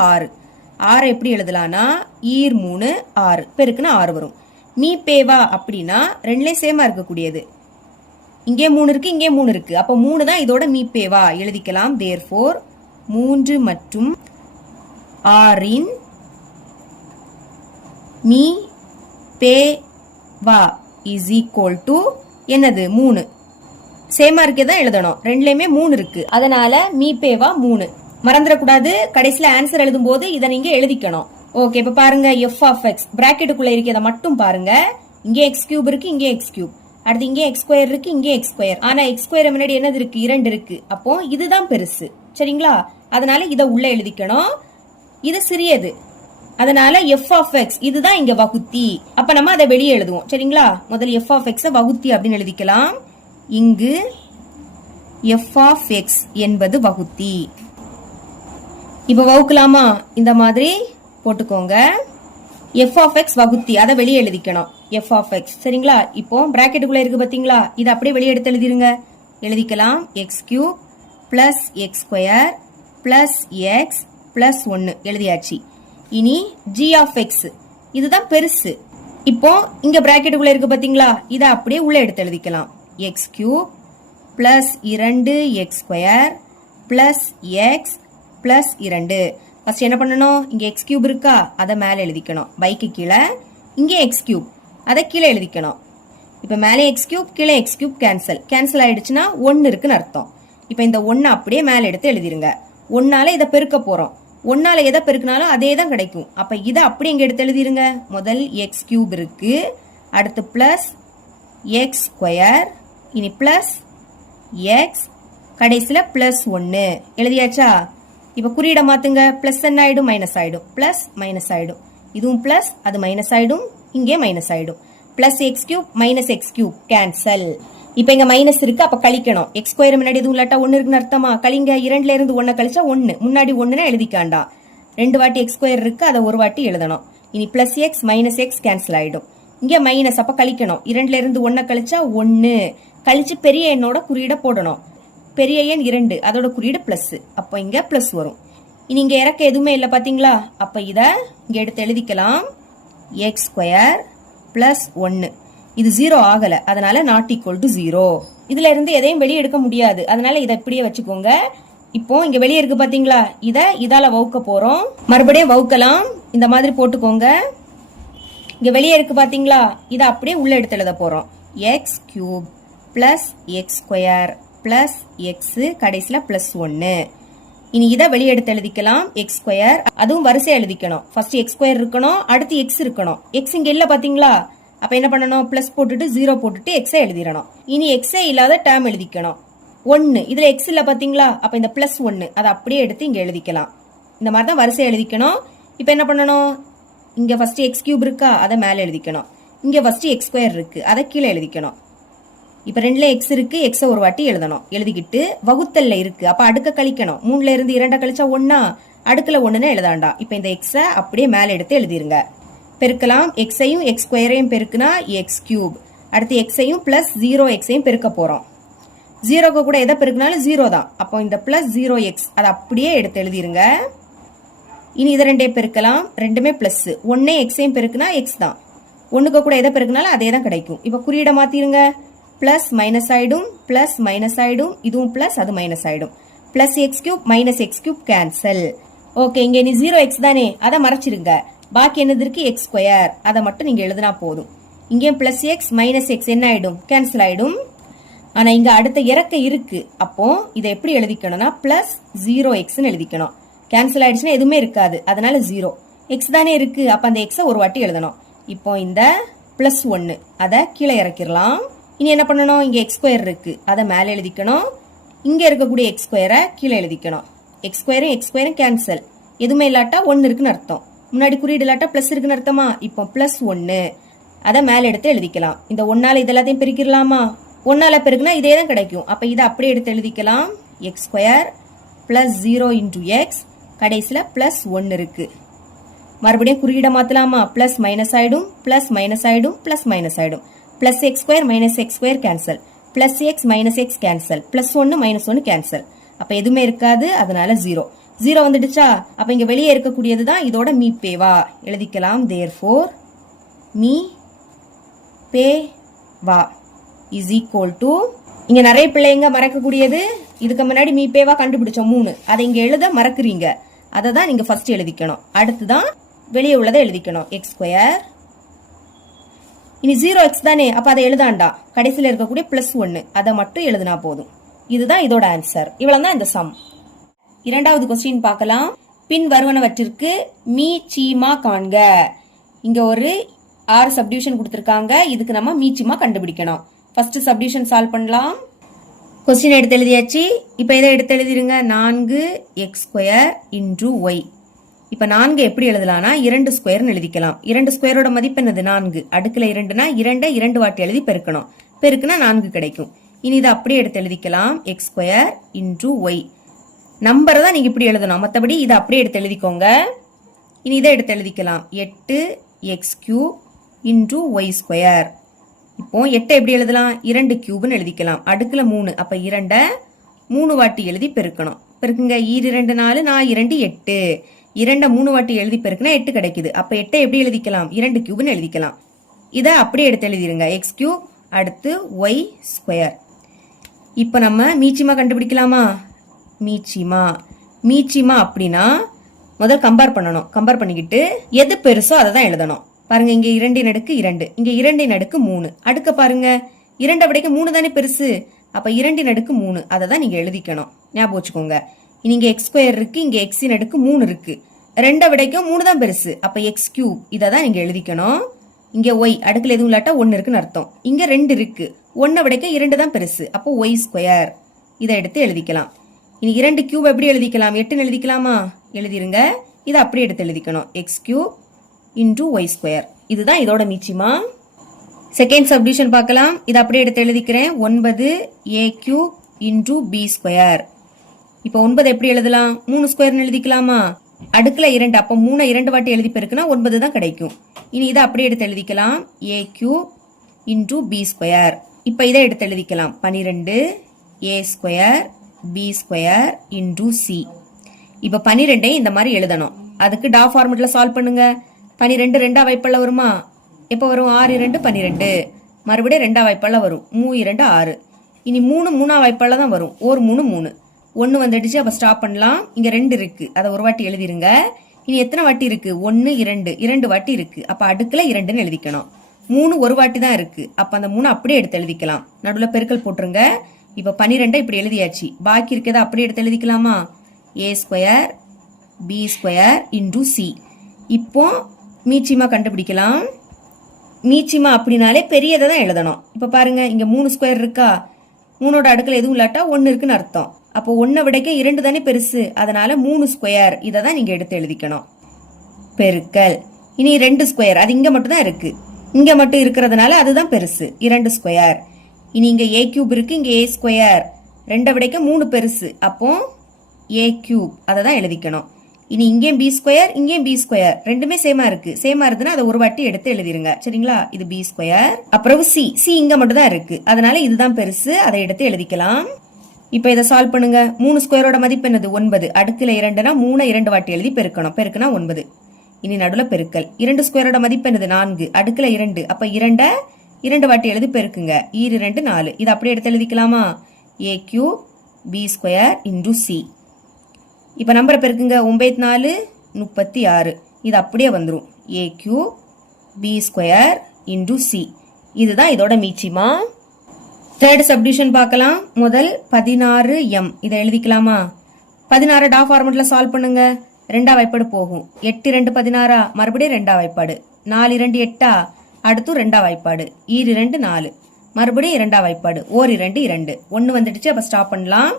6 எப்படி எழுதலாம்னா 3 6 பெருக்குனா 6 வரும். மீப்பேவா அப்படின்னா ரெண்டுலயும் சேமா இருக்கக்கூடியது. இங்கே 3 இருக்கு, இங்கே 3 இருக்கு. அப்ப 3 தான் இதோட மீப்பேவா எழுதிக்கலாம். therefore 3 மற்றும் 6 மீப்பேவா is equal to என்னது 3. சேமா இருக்கே தான் எழுதணும். ரெண்டுலயுமே 3 இருக்கு, அதனால மீப்பேவா 3. மறந்துடக்கூடாது, கடைசியில ஆன்சர் எழுதும் போது இதை நீங்க எழுதிக்கணும். ஓகே, இப்ப பாருங்க f of x பிராக்கெட்டுக்குள்ள இருக்கிறத மட்டும் பாருங்க. இங்கே x³ இருக்கு, இங்கே x³. அடுத்து இங்கே x² இருக்கு, இங்கே x². ஆனா x² முன்னாடி என்னது இருக்கு, 2 இருக்கு. அப்போ இதுதான் பெருசு. சரிங்களா, அதனால இதை உள்ள எழுதிக்கணும். இது சிறியது. அதனால f of x இதுதான் இங்க வகுத்தி. அப்ப நம்ம அதை வெளியே எழுதுவோம். சரிங்களா? முதல்ல f of x வகுத்தி அப்படின்னு எழுதிக்கலாம். இங்கு f of x என்பது வகுத்தி. இப்ப வகுக்கலாமா? இந்த மாதிரி போட்டுக்கோங்க. f of x வகுத்தி அதை வெளியே எழுதிக்கணும். f of x சரிங்களா? இப்போ பிராக்கெட்டுக்குள்ள இருக்கு பாத்தீங்களா? இதை அப்படியே வெளியே எடுத்து எழுதிருங்க. எழுதிக்கலாம் x cube plus x square plus x plus 1 எழுதியாச்சு. இனி g of x இதுதான் பெருசு. இப்போ இங்க பிராக்கெட்டுக்குள்ள இருக்கு பாத்தீங்களா? இதை அப்படியே உள்ள எடுத்து எழுதிக்கலாம். x cube plus 2x square plus x plus 2. First என்ன பண்ணணும்? இங்க x cube இருக்கா? அதை மேல எழுதிக்கணும். பைக்கு கீழே இங்க x cube அதை கீழே எழுதிக்கணும். இப்ப மேலே x cube கீழே x cube கேன்சல் ஆயிடுச்சுன்னா 1 இருக்குன்னு அர்த்தம். இப்ப இந்த 1 அப்படியே மேல எடுத்து எழுதிருங்க. 1ஆல இதை பெருக்க போறோம். 1ஆல எதை பெருக்கினாலும் அதே தான் கிடைக்கும். அப்ப இதை அப்படி இங்க எடுத்து எழுதிருங்க. முதல் x cube இருக்கு, அடுத்து பிளஸ் x ஸ்கொயர், இனி பிளஸ் x, கடைசியில பிளஸ் 1 எழுதியாச்சா? இப்ப குறியிட மாத்துங்க. பிளஸ் என்ன ஆயிடும்? மைனஸ் ஆயிடும். பிளஸ் மைனஸ் ஆயிடும். இதுவும் பிளஸ், அது மைனஸ் ஆயிடும், இங்கே மைனஸ் ஆயிடும். Plus X cube minus X cube cancel. இப்ப இங்க மைனஸ் இருக்கு, அப்ப கழிக்கணும். எக்ஸ் ஸ்கொயர் முன்னாடி எதுவும் இல்லாட்டா 1 இருக்குன்னு அர்த்தமா? கழிங்க. 2ல இருந்து 1 கழிச்சா 1, முன்னாடி 1னா எழுதிக்காண்டா. 2 வாட்டி எக்ஸ் ஸ்கொயர் இருக்கு, அதை ஒரு வாட்டி எழுதணும். இனி plus X minus X cancel ஆயிடும். இங்க மைனஸ், அப்ப கழிக்கணும். 2ல இருந்து 1 கழிச்சா 1, கழிச்சு பெரிய எண்ணோட குறியீட போடணும். பெரிய எண் 2, அதோட குறியீடு பிளஸ், அப்ப இங்க பிளஸ் வரும். இனி இங்க இறக்க எதுவுமே இல்ல பாத்தீங்களா? அப்ப இத இங்க எடுத்து எழுதிக்கலாம். X square plus 1. இது 0 ஆகல, அதனால நாட் ஈக்குவல் டு 0. இதுல இருந்து எதையும் வெளியே எடுக்க முடியாது, அதனால இதை இப்படியே வச்சுக்கோங்க. இப்போ இங்க வெளியே இருக்கு பாத்தீங்களா? இதால வகுக்க போறோம். மறுபடியும் வகுக்கலாம். இந்த மாதிரி போட்டுக்கோங்க. இங்க வெளியே இருக்கு பாத்தீங்களா? இதை அப்படியே உள்ள எடுத்து எழுத போறோம். X cube plus X square plus X, கடைசியில பிளஸ் 1. இனி இதை வெளியே எடுத்து எழுதிக்கலாம். எக்ஸ் ஸ்கொயர், அதுவும் வரிசையா எழுதிக்கணும். ஃபர்ஸ்ட் எக்ஸ் ஸ்கொயர் இருக்கணும், அடுத்து எக்ஸ் இருக்கணும். எக்ஸ் இங்க இல்ல பாத்தீங்களா? அப்ப என்ன பண்ணணும்? பிளஸ் போட்டுட்டு 0 போட்டுட்டு எக்ஸை எழுதிடணும். இனி எக்ஸே இல்லாத டேர்ம் எழுதிக்கணும். 1, இதுல எக்ஸ் இல்ல பாத்தீங்களா? அப்ப இந்த பிளஸ் 1 அதை அப்படியே எடுத்து இங்க எழுதிக்கலாம். இந்த மாதிரி தான் வரிசையா எழுதிக்கணும். இப்ப என்ன பண்ணணும்? இங்க ஃபர்ஸ்ட் எக்ஸ் கியூப் இருக்கா? அதை மேல எழுதிக்கணும். இங்க ஃபர்ஸ்ட் எக்ஸ் ஸ்கொயர் இருக்கு, அதை கீழே எழுதிக்கணும். இப்ப 2ல எக்ஸ் இருக்கு, எக்ஸ ஒரு வாட்டி எழுதணும். எழுதிக்கிட்டு வகுத்தல்ல இருக்கு, அப்ப அடுக்க கழிக்கணும். 3ல இருந்து 2 கழிச்சா 1, அடுக்கல 1ன்னு எழுதாண்டா. இப்ப இந்த எக்ஸ அப்படியே மேல எடுத்து எழுதிருங்க. பெருக்கலாம். எக்ஸையும் எக்ஸ் ஸ்கொயரையும் பெருக்குனா எக்ஸ் கியூப், அடுத்து எக்ஸையும் பிளஸ் 0 எக்ஸையும் பெருக்க போறோம். 0க்கு கூட எதை பெருக்கினாலும் 0 தான். அப்போ இந்த பிளஸ் 0 எக்ஸ் அதை அப்படியே எடுத்து எழுதிருங்க. இனி இதை 2 பெருக்கலாம். ரெண்டுமே பிளஸ். 1 எக்ஸையும் பெருக்குனா எக்ஸ் தான். 1க்கு கூட எதை பெருக்கினாலும் அதே தான் கிடைக்கும். இப்ப குறியீட மாத்திருங்க. பிளஸ் மைனஸ் ஆயிடும், பிளஸ் மைனஸ் ஆயிடும், இதுவும் பிளஸ், அது மைனஸ் ஆயிடும். Plus X cube minus X cube cancel. Okay, இங்க நீ 0 எக்ஸ் தானே, அதை மறைச்சிருங்க. பாக்கி என்னது இருக்கு? எக்ஸ் ஸ்கொயர், அதை மட்டும் நீங்க எழுதினா போதும். இங்கே பிளஸ் எக்ஸ் மைனஸ் எக்ஸ் என்ன ஆயிடும்? கேன்சல் ஆயிடும். ஆனா இங்க அடுத்த இறக்க இருக்கு, அப்போ இதை எப்படி எழுதிக்கணும்னா பிளஸ் 0 எக்ஸ்ன்னு எழுதிக்கணும். கேன்சல் ஆயிடுச்சுன்னா எதுவுமே இருக்காது, அதனால 0 எக்ஸ் தானே இருக்கு, அப்ப அந்த எக்ஸ ஒரு வாட்டி எழுதணும். இப்போ இந்த பிளஸ் 1 அதை கீழே இறக்கிடலாம். இனி என்ன பண்ணணும்? இங்க எக்ஸ் ஸ்கொயர் இருக்கு, அதை மேல எழுதிக்கணும். இங்க இருக்கக்கூடிய எக்ஸ் ஸ்கொயரை கீழே எழுதிக்கணும். எக்ஸ் ஸ்கொயரும் எக்ஸ் ஸ்கொயரும் கேன்சல், எதுவுமே இல்லாட்டா 1 இருக்குன்னு அர்த்தம். முன்னாடி குறியீடு இல்லாட்டா பிளஸ் இருக்குன்னு அர்த்தமா? இப்போ பிளஸ் 1 அதை மேல எடுத்து எழுதிக்கலாம். இந்த 1ஆல இதெல்லாத்தையும் பெருக்கிடலாமா? 1ஆல பெருக்குனா இதே தான் கிடைக்கும். அப்ப இதை அப்படியே எடுத்து எழுதிக்கலாம். X square plus 0 into X, கடைசியில பிளஸ் 1 இருக்கு. மறுபடியும் குறியீட மாத்தலாமா? பிளஸ் மைனஸ் ஆயிடும், பிளஸ் மைனஸ் ஆயிடும், பிளஸ் மைனஸ் ஆயிடும். Plus X square minus X square cancel, plus X minus X cancel, plus 1 minus 1 cancel. அப்ப எதுவுமே இருக்காது, அதனால 0 வந்துடுச்சா? அப்ப இங்க வெளியே இருக்கக்கூடியதுதான் இதோட மீ பேவா எழுதிக்கலாம். தேர்ஃபோர் மீ பே வா இஸ் ஈக்குவல் டு, இங்க நிறைய பிள்ளைங்க மறக்கக்கூடியது, இதுக்கு முன்னாடி மீ பேவா கண்டுபிடிச்சோம் 3, அதை இங்க எழுத மறக்குறீங்க. அதை தான் நீங்க ஃபர்ஸ்ட் எழுதிக்கணும். அடுத்துதான் வெளியே உள்ளதை எழுதிக்கணும். எக்ஸ் ஸ்கொயர், இனி 0 எக்ஸ் தானே, அப்ப அதை எழுதாண்டா. கடைசியில் இருக்கக்கூடிய பிளஸ் 1 அதை மட்டும் எழுதினா போதும். இதுதான் இதோட ஆன்சர். இவ்வளவுதான் இந்த சம். இரண்டாவது கொஸ்டின் பார்க்கலாம். பின் வருவனவற்றிற்கு மீ சீமா காண்க. இங்க ஒரு 6 சப்டிவிஷன் கொடுத்திருக்காங்க. இதுக்கு நம்ம மீ சீமா கண்டுபிடிக்கணும். ஃபர்ஸ்ட் சப்டிவிஷன் சால்வ் பண்ணலாம். கொஸ்டின் எடுத்து எழுதியாச்சு. இப்ப இதை எடுத்து எழுதிருங்க. 4x² into Y. இப்ப 4 எப்படி எழுதலாம்னா 2 ஸ்கொயர்னு எழுதிக்கலாம். 2 ஸ்கொயரோட மதிப்பு என்னது 4. அடுக்குல 2னா 2 2 வாட்டி எழுதி பெருக்கணும். பெருக்குனா 4 கிடைக்கும். இனி இதை அப்படியே எடுத்து எழுதிக்கலாம். X square into y. நம்பரை தான் நீங்க இப்படி எழுதணும். மற்றபடி இதை அப்படியே எடுத்து எழுதிக்கோங்க. இனி இதை எடுத்து எழுதிக்கலாம். 8 x cube into y square. இப்போ 8 எப்படி எழுதலாம்? 2 கியூப்னு எழுதிக்கலாம். அடுக்குல 3. அப்ப 2 3 வாட்டி எழுதி பெருக்கணும். பெருக்குங்க. 2 4 2 8. 2 3 வாட்டி எழுதி பெருக்குனா 8 கிடைக்குது. அப்ப 8 எப்படி எழுதிக்கலாம்? 2 கியூப்னு எழுதிக்கலாம். இதை அப்படியே எடுத்து எழுதிருங்க. எக்ஸ் கியூப் அடுத்து ஒய் ஸ்கொயர். இப்ப நம்ம மீச்சிமா கண்டுபிடிக்கலாமா? மீச்சிமா அப்படின்னா முதல் கம்பேர் பண்ணணும். கம்பேர் பண்ணிக்கிட்டு எது பெருசோ அதை தான் எழுதணும். பாருங்க, இங்க 2 அடுக்கு 2, இங்க 2 அடுக்கு 3. அடுக்க பாருங்க, 2 விடைக்கு 3 தானே பெருசு. அப்ப 2 அடுக்கு 3 அதை தான் நீங்க எழுதிக்கணும். ஞாபகம் வச்சுக்கோங்க. இங்க எக்ஸ் ஸ்கொயர் இருக்கு, இங்க எக்ஸின் அடுக்கு 3 இருக்கு. 2 விடைக்கும் 3 தான் பெருசு. அப்ப எக்ஸ் கியூப் இதை தான் நீங்க எழுதிக்கணும். இங்க ஒய் அடுக்குல எதுவும் இல்லாட்டா 1 இருக்குன்னு அர்த்தம். இங்க 2 இருக்கு, 1 விடைக்கும் 2 தான் பெருசு. அப்போ ஒய் ஸ்கொயர் இதை எடுத்து எழுதிக்கலாம். இனி 2 கியூப் எப்படி எழுதிக்கலாம்? 8ன்னு எழுதிக்கலாமா? எழுதிருங்க. இதை அப்படியே எடுத்து எழுதிக்கணும். X cube into y square. இதுதான் இதோட மீச்சிமா. செகண்ட் சப்டிவிஷன் பார்க்கலாம். இதை அப்படியே எடுத்து எழுதிக்கிறேன். 9 ஏ கியூப் இன்டூ பி ஸ்கொயர். இப்போ 9 எப்படி எழுதலாம்? 3 ஸ்கொயர்னு எழுதிக்கலாமா? அடுக்குல 2, அப்போ 3 2 வாட்டி எழுதி பெருக்குனா 9 தான் கிடைக்கும். இனி இதை அப்படியே எடுத்து எழுதிக்கலாம். A cube into B square. இப்போ இதை எடுத்து எழுதிக்கலாம். 12 A square B square into C. இப்போ 12 இந்த மாதிரி எழுதணும். அதுக்கு டா ஃபார்மெட்ல சால்வ் பண்ணுங்க. 12 2ஆ வாய்ப்பால வருமா? எப்போ வரும்? 6 2 12. மறுபடியும் 2ஆ வாய்ப்பால வரும். 3 2 6. இனி 3 3ஆ வாய்ப்பால தான் வரும். 1 3 3. 1 வந்துடுச்சு. அப்ப ஸ்டாப் பண்ணலாம். இங்க 2 இருக்கு, அதை ஒரு வாட்டி எழுதிருங்க. இனி எத்தனை வாட்டி இருக்கு? 1 2 2 வாட்டி இருக்கு. அப்ப அடுக்குல 2ன்னு எழுதிக்கணும். 3 ஒரு வாட்டி தான் இருக்கு. அப்ப அந்த 3 அப்படியே எடுத்து எழுதிக்கலாம். நடுவுல பெருக்கல் போட்டுருங்க. இப்ப 12 இப்படி எழுதியாச்சு. பாக்கி இருக்கதை அப்படியே எடுத்து எழுதிக்கலாமா? A square B square into C. இப்போ மீச்சிமா கண்டுபிடிக்கலாம். மீச்சிமா அப்படின்னாலே பெரியதை தான் எழுதணும். இப்ப பாருங்க, இங்க 3 ஸ்கொயர் இருக்கா? 3ஓட அடுக்குல எதுவும் இல்லாட்டா 1 இருக்குன்னு அர்த்தம். அப்போ 1 விடைக்க 2 தானே பெருசு. அதனால 3 ஸ்கொயர் இதை தான் நீங்க எடுத்து எழுதிக்கணும். பெருக்கல். இனி 2 ஸ்கொயர், அது இங்க மட்டும் தான் இருக்கு. இங்க மட்டும் இருக்கிறதுனால அதுதான் பெருசு. 2 ஸ்கொயர். இனி இங்க ஏ கியூப் இருக்கு, இங்க ஏ ஸ்கொயர். 2 விடைக்க 3 பெருசு. அப்போ ஏ கியூப் அதை தான் எழுதிக்கணும். இனி இங்கேயும் பி ஸ்கொயர், இங்கேயும் பி ஸ்கொயர். ரெண்டுமே சேமா இருக்கு. சேமா இருக்குன்னா அதை ஒரு வாட்டி எடுத்து எழுதிருங்க. சரிங்களா? இது பி ஸ்கொயர். அப்புறம் சி. சி இங்க மட்டும் தான் இருக்கு. அதனால இதுதான் பெருசு. அதை எடுத்து எழுதிக்கலாம். இப்ப இதை சால்வ் பண்ணுங்க. 3 ஸ்கொயரோட மதிப்பு என்னது? 9. அடுக்குல 2னா 3 2 வாட்டி எழுதி பெருக்கணும். பெருக்குனா 9. இனி நடுவுல பெருக்கல். 2 ஸ்கொயரோட மதிப்பு என்னது? 4. அடுக்குல 2. அப்ப 2 2 வாட்டி எழுதி பெருக்குங்க. 2 4. இதை அப்படியே எடுத்து எழுதிக்கலாமா? A cube B square into C. இப்ப நம்பரை பெருக்குங்க. 9 4 36. இது அப்படியே வந்துரும். A cube B square into C. இதுதான் இதோட மீச்சிமா. தேர்ட் சப்டிவிஷன் பார்க்கலாம். முதல் 16 எம். இதை எழுதிக்கலாமா? 16 டா ஃபார்மெட்ல சால்வ் பண்ணுங்க. 2ஆ வாய்ப்பாடு போகும். 8 2 16. மறுபடியும் 2ஆ வாய்ப்பாடு. 4 2 8. அடுத்து 2ஆ வாய்ப்பாடு. 2 4. மறுபடியும் 2ஆ வாய்ப்பாடு. 1 2 2. 1 வந்துடுச்சு. அப்ப ஸ்டாப் பண்ணலாம்.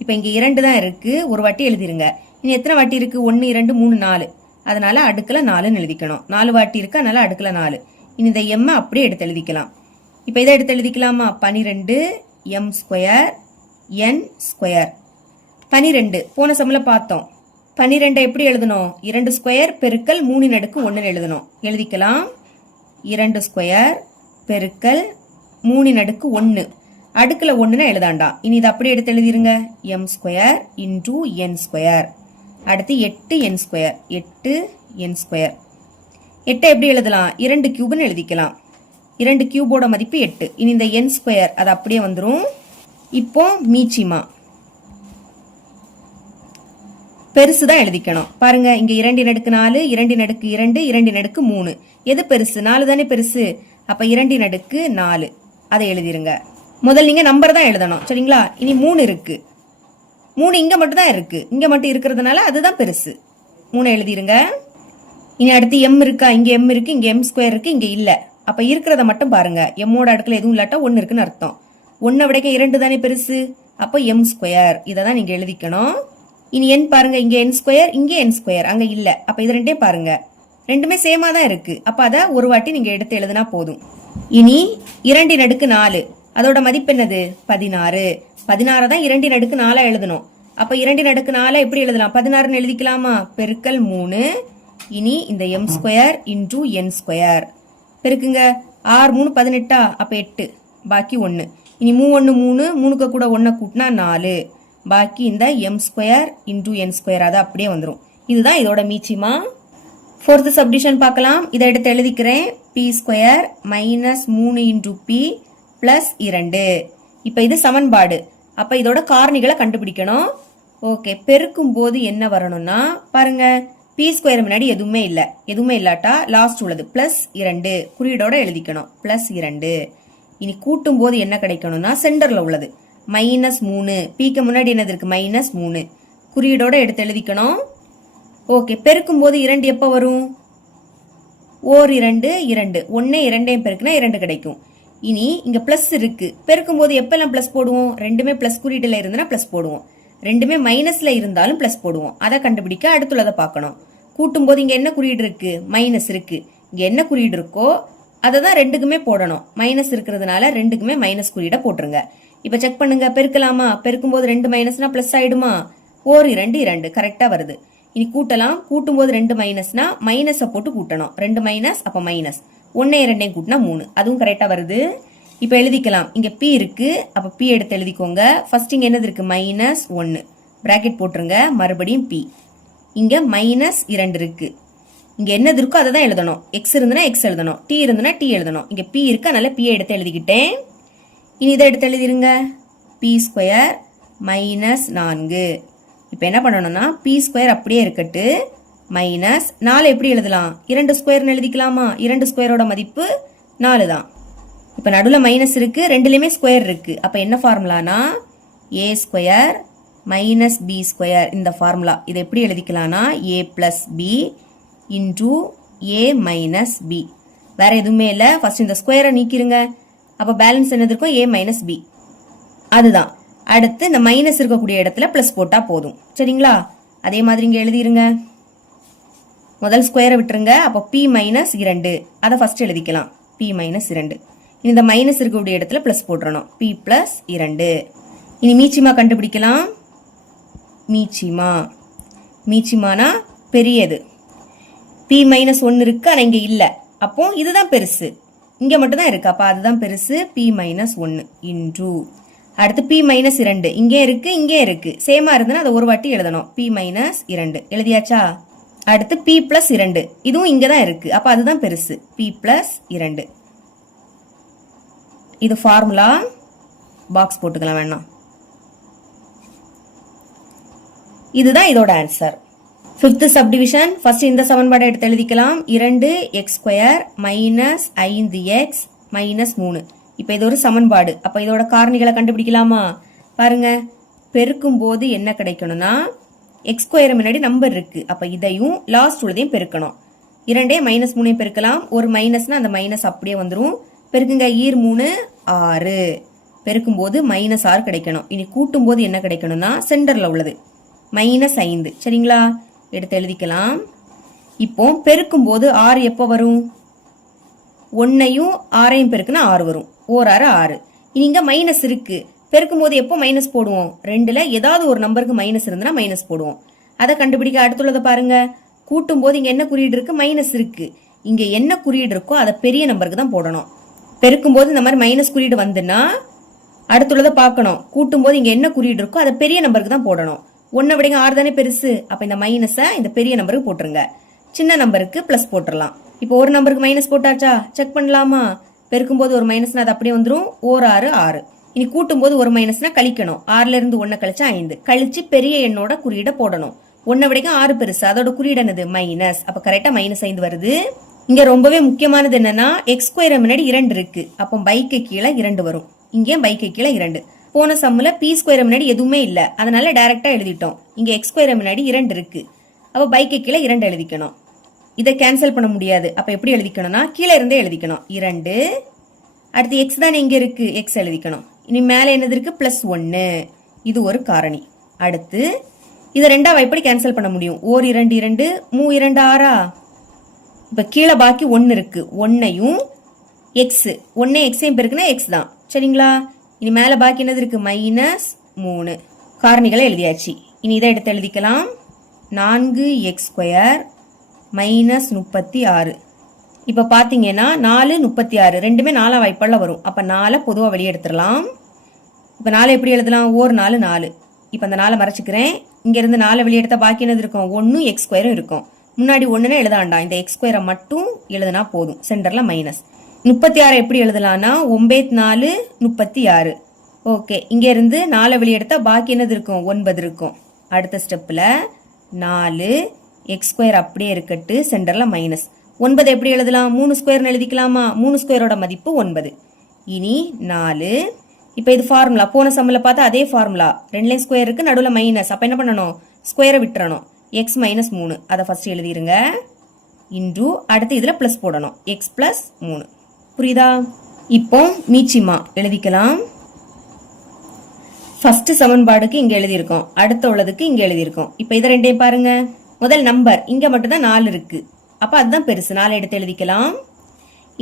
இப்ப இங்க 2 தான் இருக்கு. ஒரு வாட்டி எழுதிருங்க. இனி எத்தனை வாட்டி இருக்கு? 1 2 3 4. அதனால அடுக்குல 4ன்னு எழுதிக்கணும். 4 வாட்டி இருக்கு, அதனால அடுக்குல 4. இனி இந்த எம் அப்படியே எடுத்து எழுதிக்கலாம். இப்ப இதை எடுத்து எழுதிக்கலாமா? 12 எம் ஸ்கொயர் என் ஸ்கொயர். 12 போன சம்ல பார்த்தோம். 12 எப்படி எழுதணும்? 2 ஸ்கொயர் பெருக்கல் 3 அடுக்கு 1 எழுதணும். எழுதிக்கலாம். 2 ஸ்கொயர் பெருக்கல் 3 அடுக்கு 1. அடுக்குல 1ன்னு எழுதாண்டா. இனி இதை அப்படியே எடுத்து எழுதிருங்க. M square into n square. அடுத்து 8 என் ஸ்கொயர். 8 n square. 8 எப்படி எழுதலாம்? 2 கியூப்னு எழுதிக்கலாம். 2 கியூபோட மதிப்பு 8. இனி இந்த என் ஸ்கொயர் அது அப்படியே வந்துரும். இப்போ மீச்சிமா பெருசுதான் எழுதிக்கணும். பாருங்க, இங்க 2 அடுக்கு 4 2 அடுக்கு 2 2 அடுக்கு 3. எது பெருசு? 4 தானே பெருசு. அப்ப 2 அடுக்கு 4 அதை எழுதிருங்க. முதல் நீங்க நம்பர் தான் எழுதணும். சரிங்களா? இனி 3 இருக்கு. 3 இங்க மட்டும் தான் இருக்கு. இங்க மட்டும் இருக்கிறதுனால அதுதான் பெருசு. 3 எழுதிருங்க. இனி அடுத்து எம் இருக்கா? இங்க எம் இருக்கு, இங்க எம் ஸ்கொயர் இருக்கு, இங்க இல்ல. அப்ப இருக்கிறத மட்டும் பாருங்க. எம்மோட அடுக்குல எதுவும் இல்லாட்டா 1 இருக்குன்னு அர்த்தம். 1 விடைக்க 2 தானே பெருசு. அப்ப எம் ஸ்கொயர் இதை தான் நீங்க எழுதிக்கணும். இனி n பாருங்க, இங்க n ஸ்கொயர், இங்கே n ஸ்கொயர், அங்க இல்ல. அப்ப இது ரெண்டையும் பாருங்க, ரெண்டுமே சேமா தான் இருக்கு. அப்ப அத ஒரு வாட்டி நீங்க எடுத்து எழுதுனா போதும். இனி 2/4 அதோட மதிப்பு என்னது? 16. 16 தான் 2/4 எழுதணும். அப்ப 2/4 எப்படி எழுதலாம்? 16 எழுதிக்கலாமா? பெருக்கல் 3. இனி இந்த m square into n square பெருக்குங்க. 6 3 18, அப்ப 8, பாக்கி 1. இனி 3 1 3, 3க்கு கூட 1 கூட்டினா 4, பாக்கி இந்த m square into n square அது அப்படியே வந்துடும். இதுதான் இதோட மீச்சிமா. ஃபோர்த் சப்டிஷன் பார்க்கலாம். இதை எடுத்து எழுதிக்கிறேன். p square minus 3 into p plus 2. இப்போ இது சமன்பாடு. அப்ப இதோட காரணிகளை கண்டுபிடிக்கணும். ஓகே, பெருக்கும் போது என்ன வரணும்னா பாருங்க, p ஸ்கொயர் முன்னாடி எதுவுமே இல்லை. எதுவுமே இல்லாட்டா லாஸ்ட் உள்ளது பிளஸ் 2 குறியீடோட எழுதிக்கணும். பிளஸ் 2. இனி கூட்டும் போது என்ன கிடைக்கணும்னா சென்டர்ல உள்ளது மைனஸ் 3. pக்கு முன்னாடி என்னது இருக்கு? மைனஸ் 3 குறியீடோட எடுத்து எழுதிக்கணும். ஓகே, பெருக்கும் போது 2 எப்ப வரும்? ஓர் 2 2, 1 2 பெருக்குனா 2 கிடைக்கும். இனி இங்க பிளஸ் இருக்கு. பெருக்கும் போது எப்பெல்லாம் பிளஸ் போடுவோம்? ரெண்டுமே பிளஸ் குறியீடுல இருந்தா பிளஸ் போடுவோம். ரெண்டுமே மைனஸ்ல இருந்தாலும் பிளஸ் போடுவோம். அதை கண்டுபிடிக்க அடுத்துள்ளதை பார்க்கணும். கூட்டும் போது இங்க என்ன குறியீடு இருக்கு? மைனஸ் இருக்கு. இங்க என்ன குறியீடு இருக்கோ அதை தான் ரெண்டுக்குமே போடணும். மைனஸ் இருக்கிறதுனால ரெண்டுக்குமே மைனஸ் குறியீடை போட்டுருங்க. இப்ப செக் பண்ணுங்க, பெருக்கலாமா? பெருக்கும் போது 2 மைனஸ்னா பிளஸ் ஆயிடுமா? ஓர் 2 2 கரெக்டா வருது. இனி கூட்டலாம். கூட்டும் போது 2 மைனஸ்னா மைனஸை போட்டு கூட்டணும். 2 மைனஸ் அப்ப மைனஸ், 1 2 கூட்டினா 3, அதுவும் கரெக்டா வருது. இப்ப எழுதிக்கலாம். இங்க p இருக்கு, அப்ப p எடுத்து எழுதிக்கோங்க. ஃபர்ஸ்ட் இங்க என்னது இருக்கு? மைனஸ் 1 பிராக்கெட் போட்டுருங்க. மறுபடியும் p. இங்க மைனஸ் 2 இருக்கு. இங்க என்னது இருக்கோ அதை தான் எழுதணும். எக்ஸ் இருந்துனா எக்ஸ் எழுதணும், டி இருந்துனா டி எழுதணும். இங்க p இருக்கு, அதனால p எடுத்து எழுதிக்கிட்டேன். இனி இதை எடுத்து எழுதிருங்க. p square minus 4. இப்ப என்ன பண்ணணும்னா p ஸ்கொயர் அப்படியே இருக்கட்டு, மைனஸ் 4 எப்படி எழுதலாம்? 2 ஸ்கொயர்னு எழுதிக்கலாமா? 2 ஸ்கொயரோட மதிப்பு 4 தான். இப்ப நடுவுல மைனஸ் இருக்கு, ரெண்டுலயுமே ஸ்கொயர் இருக்கு. அப்ப என்ன ஃபார்முலானா a square minus b square. இந்த ஃபார்முலா இதை எப்படி எழுதிக்கலாம்னா a plus b into a minus b. வேற எதுவுமே இல்ல. ஃபர்ஸ்ட் இந்த ஸ்கொயரை நீக்கிருங்க. அப்ப பேலன்ஸ் என்னது இருக்கும்? a minus b. அதுதான். அடுத்து இந்த மைனஸ் இருக்கக்கூடிய இடத்துல பிளஸ் போட்டா போதும். சரிங்களா? அதே மாதிரி இங்க எழுதிருங்க. முதல் ஸ்கொயரை விட்டுருங்க. அப்போ p மைனஸ் 2 அதை ஃபர்ஸ்ட் எழுதிக்கலாம். p minus 2. இந்த மைனஸ் இருக்கக்கூடிய இடத்துல பிளஸ் போட்டுறணும். p plus 2. இனி மீச்சிமா கண்டுபிடிக்கலாம். மீச்சிமானா பெரியது. p மைனஸ் 1 இருக்கு, ஆனா இங்க இல்ல. அப்போ இதுதான் பெருசு. இங்க மட்டும் தான் இருக்கு. அப்ப அதுதான் பெருசு. p மைனஸ் 1 இன்டூ அடுத்து p மைனஸ் 2 இங்கே இருக்கு, இங்கே இருக்கு. சேமா இருந்ததுன்னா அதை ஒரு வாட்டி எழுதணும். p minus 2 எழுதியாச்சா? அடுத்து p பிளஸ் 2 இதுவும் இங்க தான் இருக்கு. அப்ப அதுதான் பெருசு. p plus 2. இது ஃபார்முலா. பாக்ஸ் போட்டுக்கலாம் வேணாம். இதுதான் இதோட ஆன்சர். Fifth subdivision. ஃபர்ஸ்ட் இந்த சமன்பாடை எடுத்து எழுதிக்கலாம். 2x square minus 5x minus 3. இப்ப இது ஒரு சமன்பாடு. அப்ப இதோட காரணிகளை கண்டுபிடிக்கலாமா? பாருங்க, பெருக்கும் போது என்ன கிடைக்கணும்னா எக்ஸ் ஸ்கொயர் முன்னாடி நம்பர் இருக்கு. அப்ப இதையும் லாஸ்ட் உள்ளதையும் பெருக்கணும். 2 மைனஸ் 3 பெருக்கலாம். ஒரு மைனஸ்னா அந்த மைனஸ் அப்படியே வந்துடும். பெருக்குங்க. 3 6. பெருக்கும் போது மைனஸ் 6 கிடைக்கணும். இனி கூட்டும் போது என்ன கிடைக்கணும்னா சென்டர்ல உள்ளது மைனஸ் 5. சரிங்களா? எடுத்து எழுதிக்கலாம். இப்போ பெருக்கும் போது 6 எப்போ வரும்? 1ஐயும் 6ஐயும் பெருக்குனா 6 வரும். ஓர் 6 6. இனி இங்க மைனஸ் இருக்கு. பெருக்கும் போது எப்போ மைனஸ் போடுவோம்? 2ல ஏதாவது ஒரு நம்பருக்கு மைனஸ் இருந்ததுன்னா மைனஸ் போடுவோம். அதை கண்டுபிடிக்க அடுத்துள்ளதை பாருங்க. கூட்டும் போது இங்க என்ன குறியீடு இருக்கு? மைனஸ் இருக்கு. இங்க என்ன குறியீடு இருக்கோ அதை பெரிய நம்பருக்கு தான் போடணும். பெருக்கும் போது இந்த மாதிரி மைனஸ் குறியீடு வந்துன்னா அடுத்துள்ளதை பார்க்கணும். கூட்டும் போது இங்க என்ன குறியீடு இருக்கோ அதை பெரிய நம்பருக்கு தான் போடணும். 1 விடங்க 6 தானே பெருசு. அப்ப இந்த மைனஸை இந்த பெரிய நம்பருக்கு போட்டுருங்க. சின்ன நம்பருக்கு பிளஸ் போட்டுடலாம். இப்போ ஒரு நம்பருக்கு மைனஸ் போட்டாச்சா? செக் பண்ணலாமா? பெருக்கும் போது ஒரு மைனஸ்னா அது அப்படியே வந்துடும். ஓர் 6 6. இனி கூட்டும் போது ஒரு மைனஸ்னா கழிக்கணும். 6ல இருந்து 1 கழிச்சா 5. கழிச்சு பெரிய எண்ணோட குறியீடை போடணும். 1 விடங்க 6 பெருசு. அதோட குறியீடு என்னது? மைனஸ். அப்ப கரெக்டா மைனஸ் 5 வருது. இங்க ரொம்பவே முக்கியமானது என்னன்னா எக்ஸ் ஸ்கொயர் முன்னாடி 2 இருக்கு. அப்போ பைக்கு கீழே 2 வரும். இங்கே பைக்கு கீழே 2. போன சம்முல p ஸ்கொயர் முன்னாடி எதுவுமே இல்ல, அதனால டைரக்டா எழுதிட்டோம். இங்க x ஸ்கொயர் முன்னாடி 2 இருக்கு. அப்ப பைக்கு கீழே 2 எழுதிக்கணும். இதை கேன்சல் பண்ண முடியாது. அப்ப எப்படி எழுதிக்கணும்னா கீழே இருந்தே எழுதிக்கணும். 2. அடுத்து x தானே இங்க இருக்கு, x எழுதிக்கணும். இனி மேல என்னது இருக்கு? பிளஸ் 1. இது ஒரு காரணி. அடுத்து இதை ரெண்டா எப்படி கேன்சல் பண்ண முடியும்? ஓர் 2 2 மூ 2 6. இப்போ கீழே பாக்கி 1 இருக்கு. 1ஐயும் எக்ஸ் 1 எக்ஸையும் பெருக்குனா எக்ஸ் தான். சரிங்களா? இனி மேலே பாக்கி என்னது இருக்கு? -3. காரணிகளை எழுதியாச்சு. இனி இதை எடுத்து எழுதிக்கலாம். 4x² -36. இப்போ பார்த்தீங்கன்னா 4 36 ரெண்டுமே 4 வாய்ப்பாடில் வரும். அப்போ 4 பொதுவாக வெளியே எடுத்துடலாம். இப்போ 4 எப்படி எழுதலாம்? ஓர் 4 4. இப்போ அந்த 4 மறைச்சிக்கிறேன். இங்கேருந்து 4 வெளியே எடுத்தால் பாக்கி என்னது இருக்கும்? 1 x² இருக்கும். முன்னாடி 1ன்னு எழுத வேண்டாம். இந்த x² மட்டும் எழுதுனா போதும். சென்டரில் -36 எப்படி எழுதலாம்னா 9 4 36. ஓகே, இங்கேருந்து 4 வெளியே எடுத்தால் பாக்கி என்னது இருக்கும்? 9 இருக்கும். அடுத்த ஸ்டெப்பில் 4 x² அப்படியே இருக்கட்டு. சென்டரில் -9 எப்படி எழுதலாம்? 3² எழுதிக்கலாமா? 3² மதிப்பு 9. இனி 4. இப்போ இது ஃபார்முலா. போன சம்மில் பார்த்தா அதே ஃபார்முலா. 2லையும் ஸ்கொயர் இருக்கு, நடுவில் மைனஸ். அப்போ என்ன பண்ணணும்? ஸ்கொயரை விட்டுறணும். x -3 அதை ஃபர்ஸ்ட் எழுதிருங்க. இன்டு அடுத்து இதில் ப்ளஸ் போடணும். x + 3. புரியுதா? இப்போ மீச்சிமா எழுதிக்கலாம். ஃபர்ஸ்ட் சமன்பாடுக்கு இங்கே எழுதியிருக்கோம், அடுத்த உள்ளதுக்கு இங்கே எழுதியிருக்கோம். இப்போ இதை ரெண்டையும் பாருங்க. முதல் நம்பர் இங்கே மட்டும்தான் 4 இருக்கு. அப்போ அதுதான் பெருசு. 4 எடுத்து எழுதிக்கலாம்.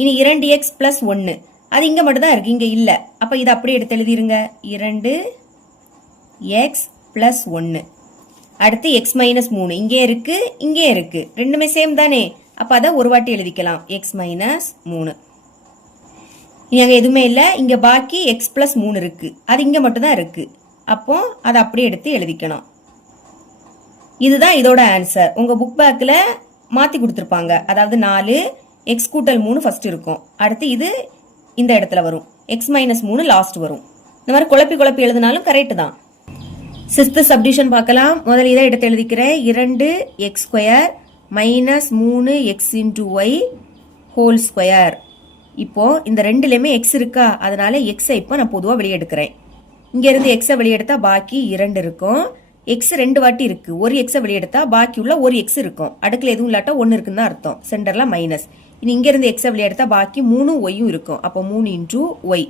இனி 2x + 1 அது இங்கே மட்டும்தான் இருக்கு, இங்கே இல்லை. அப்போ இதை அப்படியே எடுத்து எழுதிருங்க. 2x + 1. அடுத்து x -3 இங்கே இருக்கு, இங்கே இருக்கு, ரெண்டுமே சேம் தானே. அப்போ அதை ஒரு வாட்டி எழுதிக்கலாம். x -3. இனி அங்கே எதுவுமே இல்லை, இங்கே பாக்கி x + 3 இருக்கு. அது இங்கே மட்டும்தான் இருக்கு. அப்போ அதை அப்படியே எடுத்து எழுதிக்கணும். இதுதான் இதோட ஆன்சர். உங்க புக் பேக்கில் மாற்றி கொடுத்துருப்பாங்க. அதாவது 4 x + 3 ஃபர்ஸ்ட் இருக்கும். அடுத்து இது இந்த இடத்துல வரும். x -3 லாஸ்ட் வரும். இந்த மாதிரி குழப்பி எழுதினாலும் கரெக்ட் தான். 6th சப்டிவிஷன் பார்க்கலாம். முதல்ல இதை எடுத்து எழுதிக்கிறேன். 2x² -3x × y whole square. இப்போ இந்த ரெண்டுலையுமே x இருக்கா, அதனால x இப்போ நான் பொதுவாக வெளியே எடுக்கிறேன். இங்கேருந்து x வெளியே எடுத்தா பாக்கி 2 இருக்கும். x 2 வாட்டி இருக்கு. ஒரு x வெளியே எடுத்தா பாக்கி உள்ள ஒரு x இருக்கும். அடுக்கில் எதுவும் இல்லாட்டா 1 இருக்குன்னு தான் அர்த்தம். சென்டர்ல மைனஸ். இனி இங்கேருந்து x வெளியே எடுத்தா பாக்கி 3 ஒய்யும் இருக்கும். அப்போ 3 × y.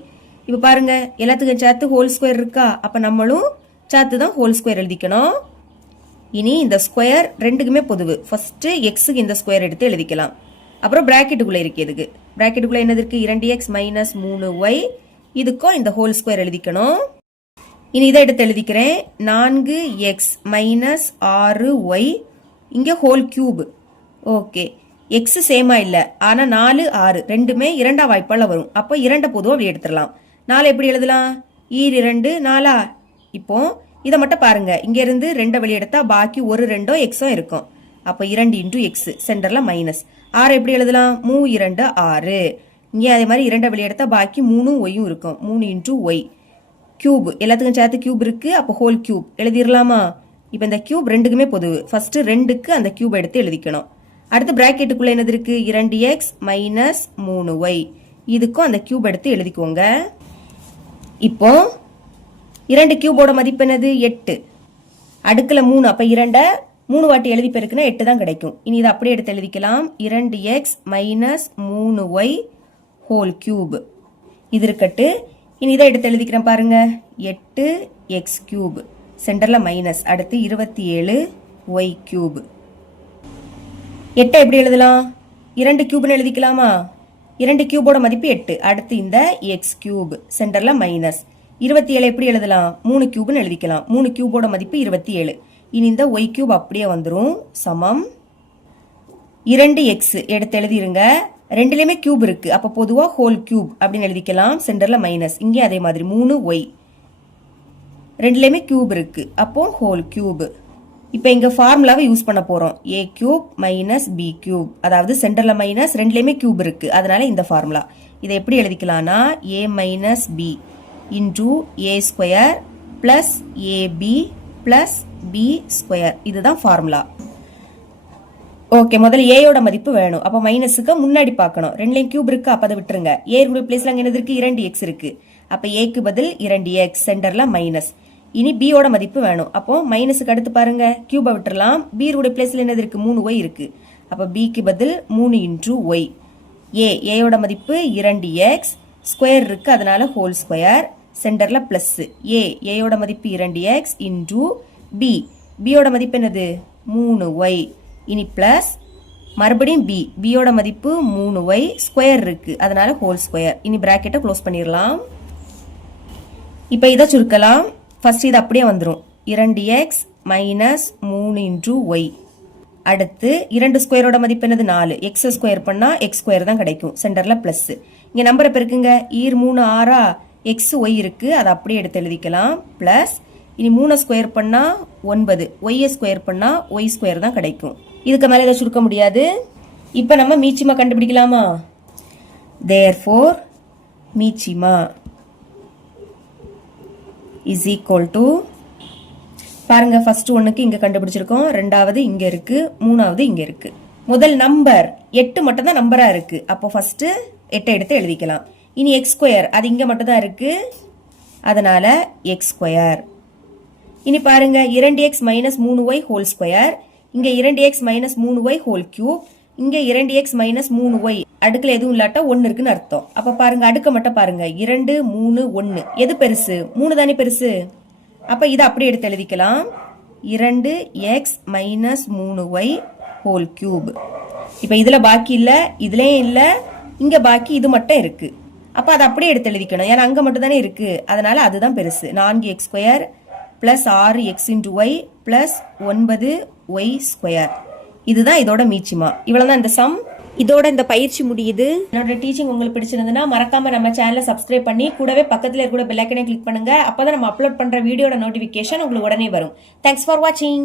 இப்போ பாருங்க, எல்லாத்துக்கும் சேர்த்து ஹோல் ஸ்கொயர் இருக்கா. அப்போ நம்மளும் சேர்த்து தான் ஹோல் ஸ்கொயர் எழுதிக்கணும். இனி இந்த ஸ்கொயர் ரெண்டுக்குமே பொதுவு. ஃபர்ஸ்ட் எக்ஸுக்கு இந்த ஸ்கொயர் எடுத்து எழுதிக்கலாம். அப்புறம் பிராக்கெட்டுக்குள்ளே இருக்கு. எதுக்கு பிராக்கெட்டுக்குள்ளே என்னது இருக்கு? 2x - 3y. இதுக்கும் இந்த ஹோல் ஸ்கொயர் எழுதிக்கணும். இனி இதை எடுத்து எழுதிக்கிறேன். 4x - 6y இங்கே ஹோல் கியூப். ஓகே, எக்ஸ் சேமா இல்லை, ஆனால் 4 6 ரெண்டுமே 2ஆம் வாய்ப்பால் வரும். அப்போ 2 பொதுவாக அப்படி எடுத்துடலாம். 4 எப்படி எழுதலாம்? 2 4. இப்போ இதை மட்டும் பாருங்க. இங்கேருந்து 2 வெளியே எடுத்தா பாக்கி ஒரு 2 எக்ஸும் இருக்கும். அப்போ 2 × x சென்டரில் மைனஸ். 6 எப்படி எழுதலாம்? 3 2 6. இங்கே அதே மாதிரி 2 வெளியே எடுத்தா பாக்கி 3 ஒய்யும் இருக்கும். 3 × y. கியூப் எல்லாத்துக்கும் சேர்த்து கியூப் இருக்கு. அப்போ ஹோல் கியூப் எழுதிடலாமா? இப்போ இந்த கியூப் ரெண்டுக்குமே பொதுவு. ஃபர்ஸ்ட் 2க்கு அந்த கியூப் எடுத்து எழுதிக்கணும். அடுத்து பிராக்கெட்டுக்குள்ள என்னது இருக்கு? 2x - 3y. இதுக்கும் அந்த கியூப் எடுத்து எழுதிக்கோங்க. இப்போ 2 கியூபோட மதிப்பு என்னது? 8. அடுக்கில் 3. அப்போ 2 3 வாட்டி எழுதி பெருக்குன்னா 8 தான் கிடைக்கும். இனி இதை அப்படியே எடுத்து எழுதிக்கலாம். 2x - 3y whole cube. இது இருக்கட்டு. இனி இதை எடுத்து எழுதிக்கிறேன் பாருங்க. 8x³ சென்டரில் மைனஸ். அடுத்து 27y³ 8 எப்படி எழுதலாம்? 2 கியூப்னு எழுதிக்கலாமா? 2 கியூபோட மதிப்பு 8. அடுத்து இந்த x³ சென்டரில் மைனஸ். 27 எப்படி எழுதலாம்? 3 கியூப்னு எழுதிக்கலாம். 3 கியூபோட மதிப்பு 27. இனி இந்த y³ அப்படியே வந்துடும். சமம் 2x எடுத்து எழுதிருங்க. ரெண்டுலையுமே கியூப் இருக்கு. அப்போ பொதுவாக ஹோல் கியூப் அப்படின்னு எழுதிக்கலாம். சென்டரில் மைனஸ். இங்கே அதே மாதிரி 3y. ரெண்டுலையுமே கியூப் இருக்கு. அப்போ ஹோல் கியூப். இப்போ இங்கே ஃபார்முலாவை யூஸ் பண்ண போகிறோம். a³ - b³. அதாவது சென்டரில் மைனஸ், ரெண்டுலையுமே கியூப் இருக்கு. அதனால இந்த ஃபார்முலா. இதை எப்படி எழுதிக்கலாம்னா a - b × a² + ab + b². இதுதான் ஃபார்முலா. ஓகே, முதல்ல ஏயோட மதிப்பு வேணும். அப்போ மைனஸுக்கு முன்னாடி பார்க்கணும். ரெண்டுலையும் கியூப் இருக்கு. அப்போ அதை விட்டுருங்க. ஏ பிளேஸ்ல அங்கே என்னது இருக்கு? 2x இருக்கு. அப்போ ஏக்கு பதில் 2x சென்டர்ல மைனஸ். இனி பியோட மதிப்பு வேணும். அப்போ மைனஸுக்கு அடுத்து பாருங்க, கியூபை விட்டுறலாம். பி பிளேஸ்ல என்னது இருக்கு? 3y இருக்கு. அப்போ பிக்கு பதில் 3 × y. ஏயோட மதிப்பு 2x. ஸ்கொயர் இருக்கு, அதனால ஹோல் ஸ்கொயர். சென்டர்ல பிளஸ். ஏயோட மதிப்பு 2x × b. பியோட மதிப்பு என்னது 3y. இனி பிளஸ் மறுபடியும் பியோட மதிப்பு 3y ஸ்கொயர் இருக்கு, அதனால ஹோல் ஸ்கொயர். இனி பிராக்கெட்டை க்ளோஸ் பண்ணிடலாம். இப்போ இதை சுருக்கலாம். ஃபர்ஸ்ட் இது அப்படியே வந்துடும். 2x minus 3 into Y. அடுத்து 2 ஸ்கொயரோட மதிப்பு என்னது 4. எக்ஸ் ஸ்கொயர் பண்ணால் எக்ஸ் ஸ்கொயர் தான் கிடைக்கும். சென்டரில் ப்ளஸ். இங்கே நம்பரை பெருக்குங்க. 3 6 எக்ஸ் ஒய் இருக்குது, அதை அப்படியே எடுத்து எழுதிக்கலாம். ப்ளஸ் இனி 3 ஸ்கொயர் பண்ணால் 9, ஒய்யை ஸ்கொயர் பண்ணால் ஒய் ஸ்கொயர் தான் கிடைக்கும். இதுக்கு மேலே இதை சுருக்க முடியாது. இப்போ நம்ம மீச்சிமா கண்டுபிடிக்கலாமா? தேர்ஃபோர் மீச்சிமா இஸ் ஈக்குவல் டு, பாருங்க ஃபர்ஸ்ட் ஒன்றுக்கு இங்கே கண்டுபிடிச்சிருக்கோம், ரெண்டாவது இங்கே இருக்கு, மூணாவது இங்கே இருக்கு. முதல் நம்பர் 8 மட்டும் தான் நம்பராக இருக்கு, அப்போ ஃபர்ஸ்ட் 8 எடுத்து எழுதிக்கலாம். இனி எக்ஸ் ஸ்கொயர் அது இங்கே மட்டும் தான் இருக்கு, அதனால எக்ஸ் ஸ்கொயர். இனி பாருங்க 2x minus 3y whole square. இங்கே 2x minus 3y whole cube. இங்கே 2x மைனஸ் 3y அடுக்கில் எதுவும் இல்லாட்டா 1 இருக்குன்னு அர்த்தம். அப்போ பாருங்க அடுக்க மட்டும் பாருங்க, 2 3 1 எது பெருசு? 3 தானே பெருசு. அப்போ இதை அப்படியே எடுத்து எழுதிக்கலாம். 2x minus 3y whole cube. இப்போ இதில் பாக்கி இல்லை, இதுலேயும் இல்லை, இங்கே பாக்கி இது மட்டும் இருக்கு. அப்போ அதை அப்படியே எடுத்து எழுதிக்கணும், ஏன்னா அங்கே மட்டும் தானே இருக்கு, அதனால அதுதான் பெருசு. 4x square plus 6x into y plus 9y square. இதுதான் இதோட மீச்சிமா. இவ்வளவுதான் இந்த சம். இதோட இந்த பயிற்சி முடியுது. என்னோட டீச்சிங் உங்களுக்கு பிடிச்சிருந்ததுன்னா மறக்காம நம்ம சேனலை சப்ஸ்கிரைப் பண்ணி கூடவே பக்கத்துல இருக்கிற பெல் ஐக்கனை கிளிக் பண்ணுங்க. அப்பதான் நம்ம அப்லோட் பண்ற வீடியோட நோட்டிபிகேஷன் உங்களுக்கு உடனே வரும். தேங்க்ஸ் ஃபார் வாட்சிங்.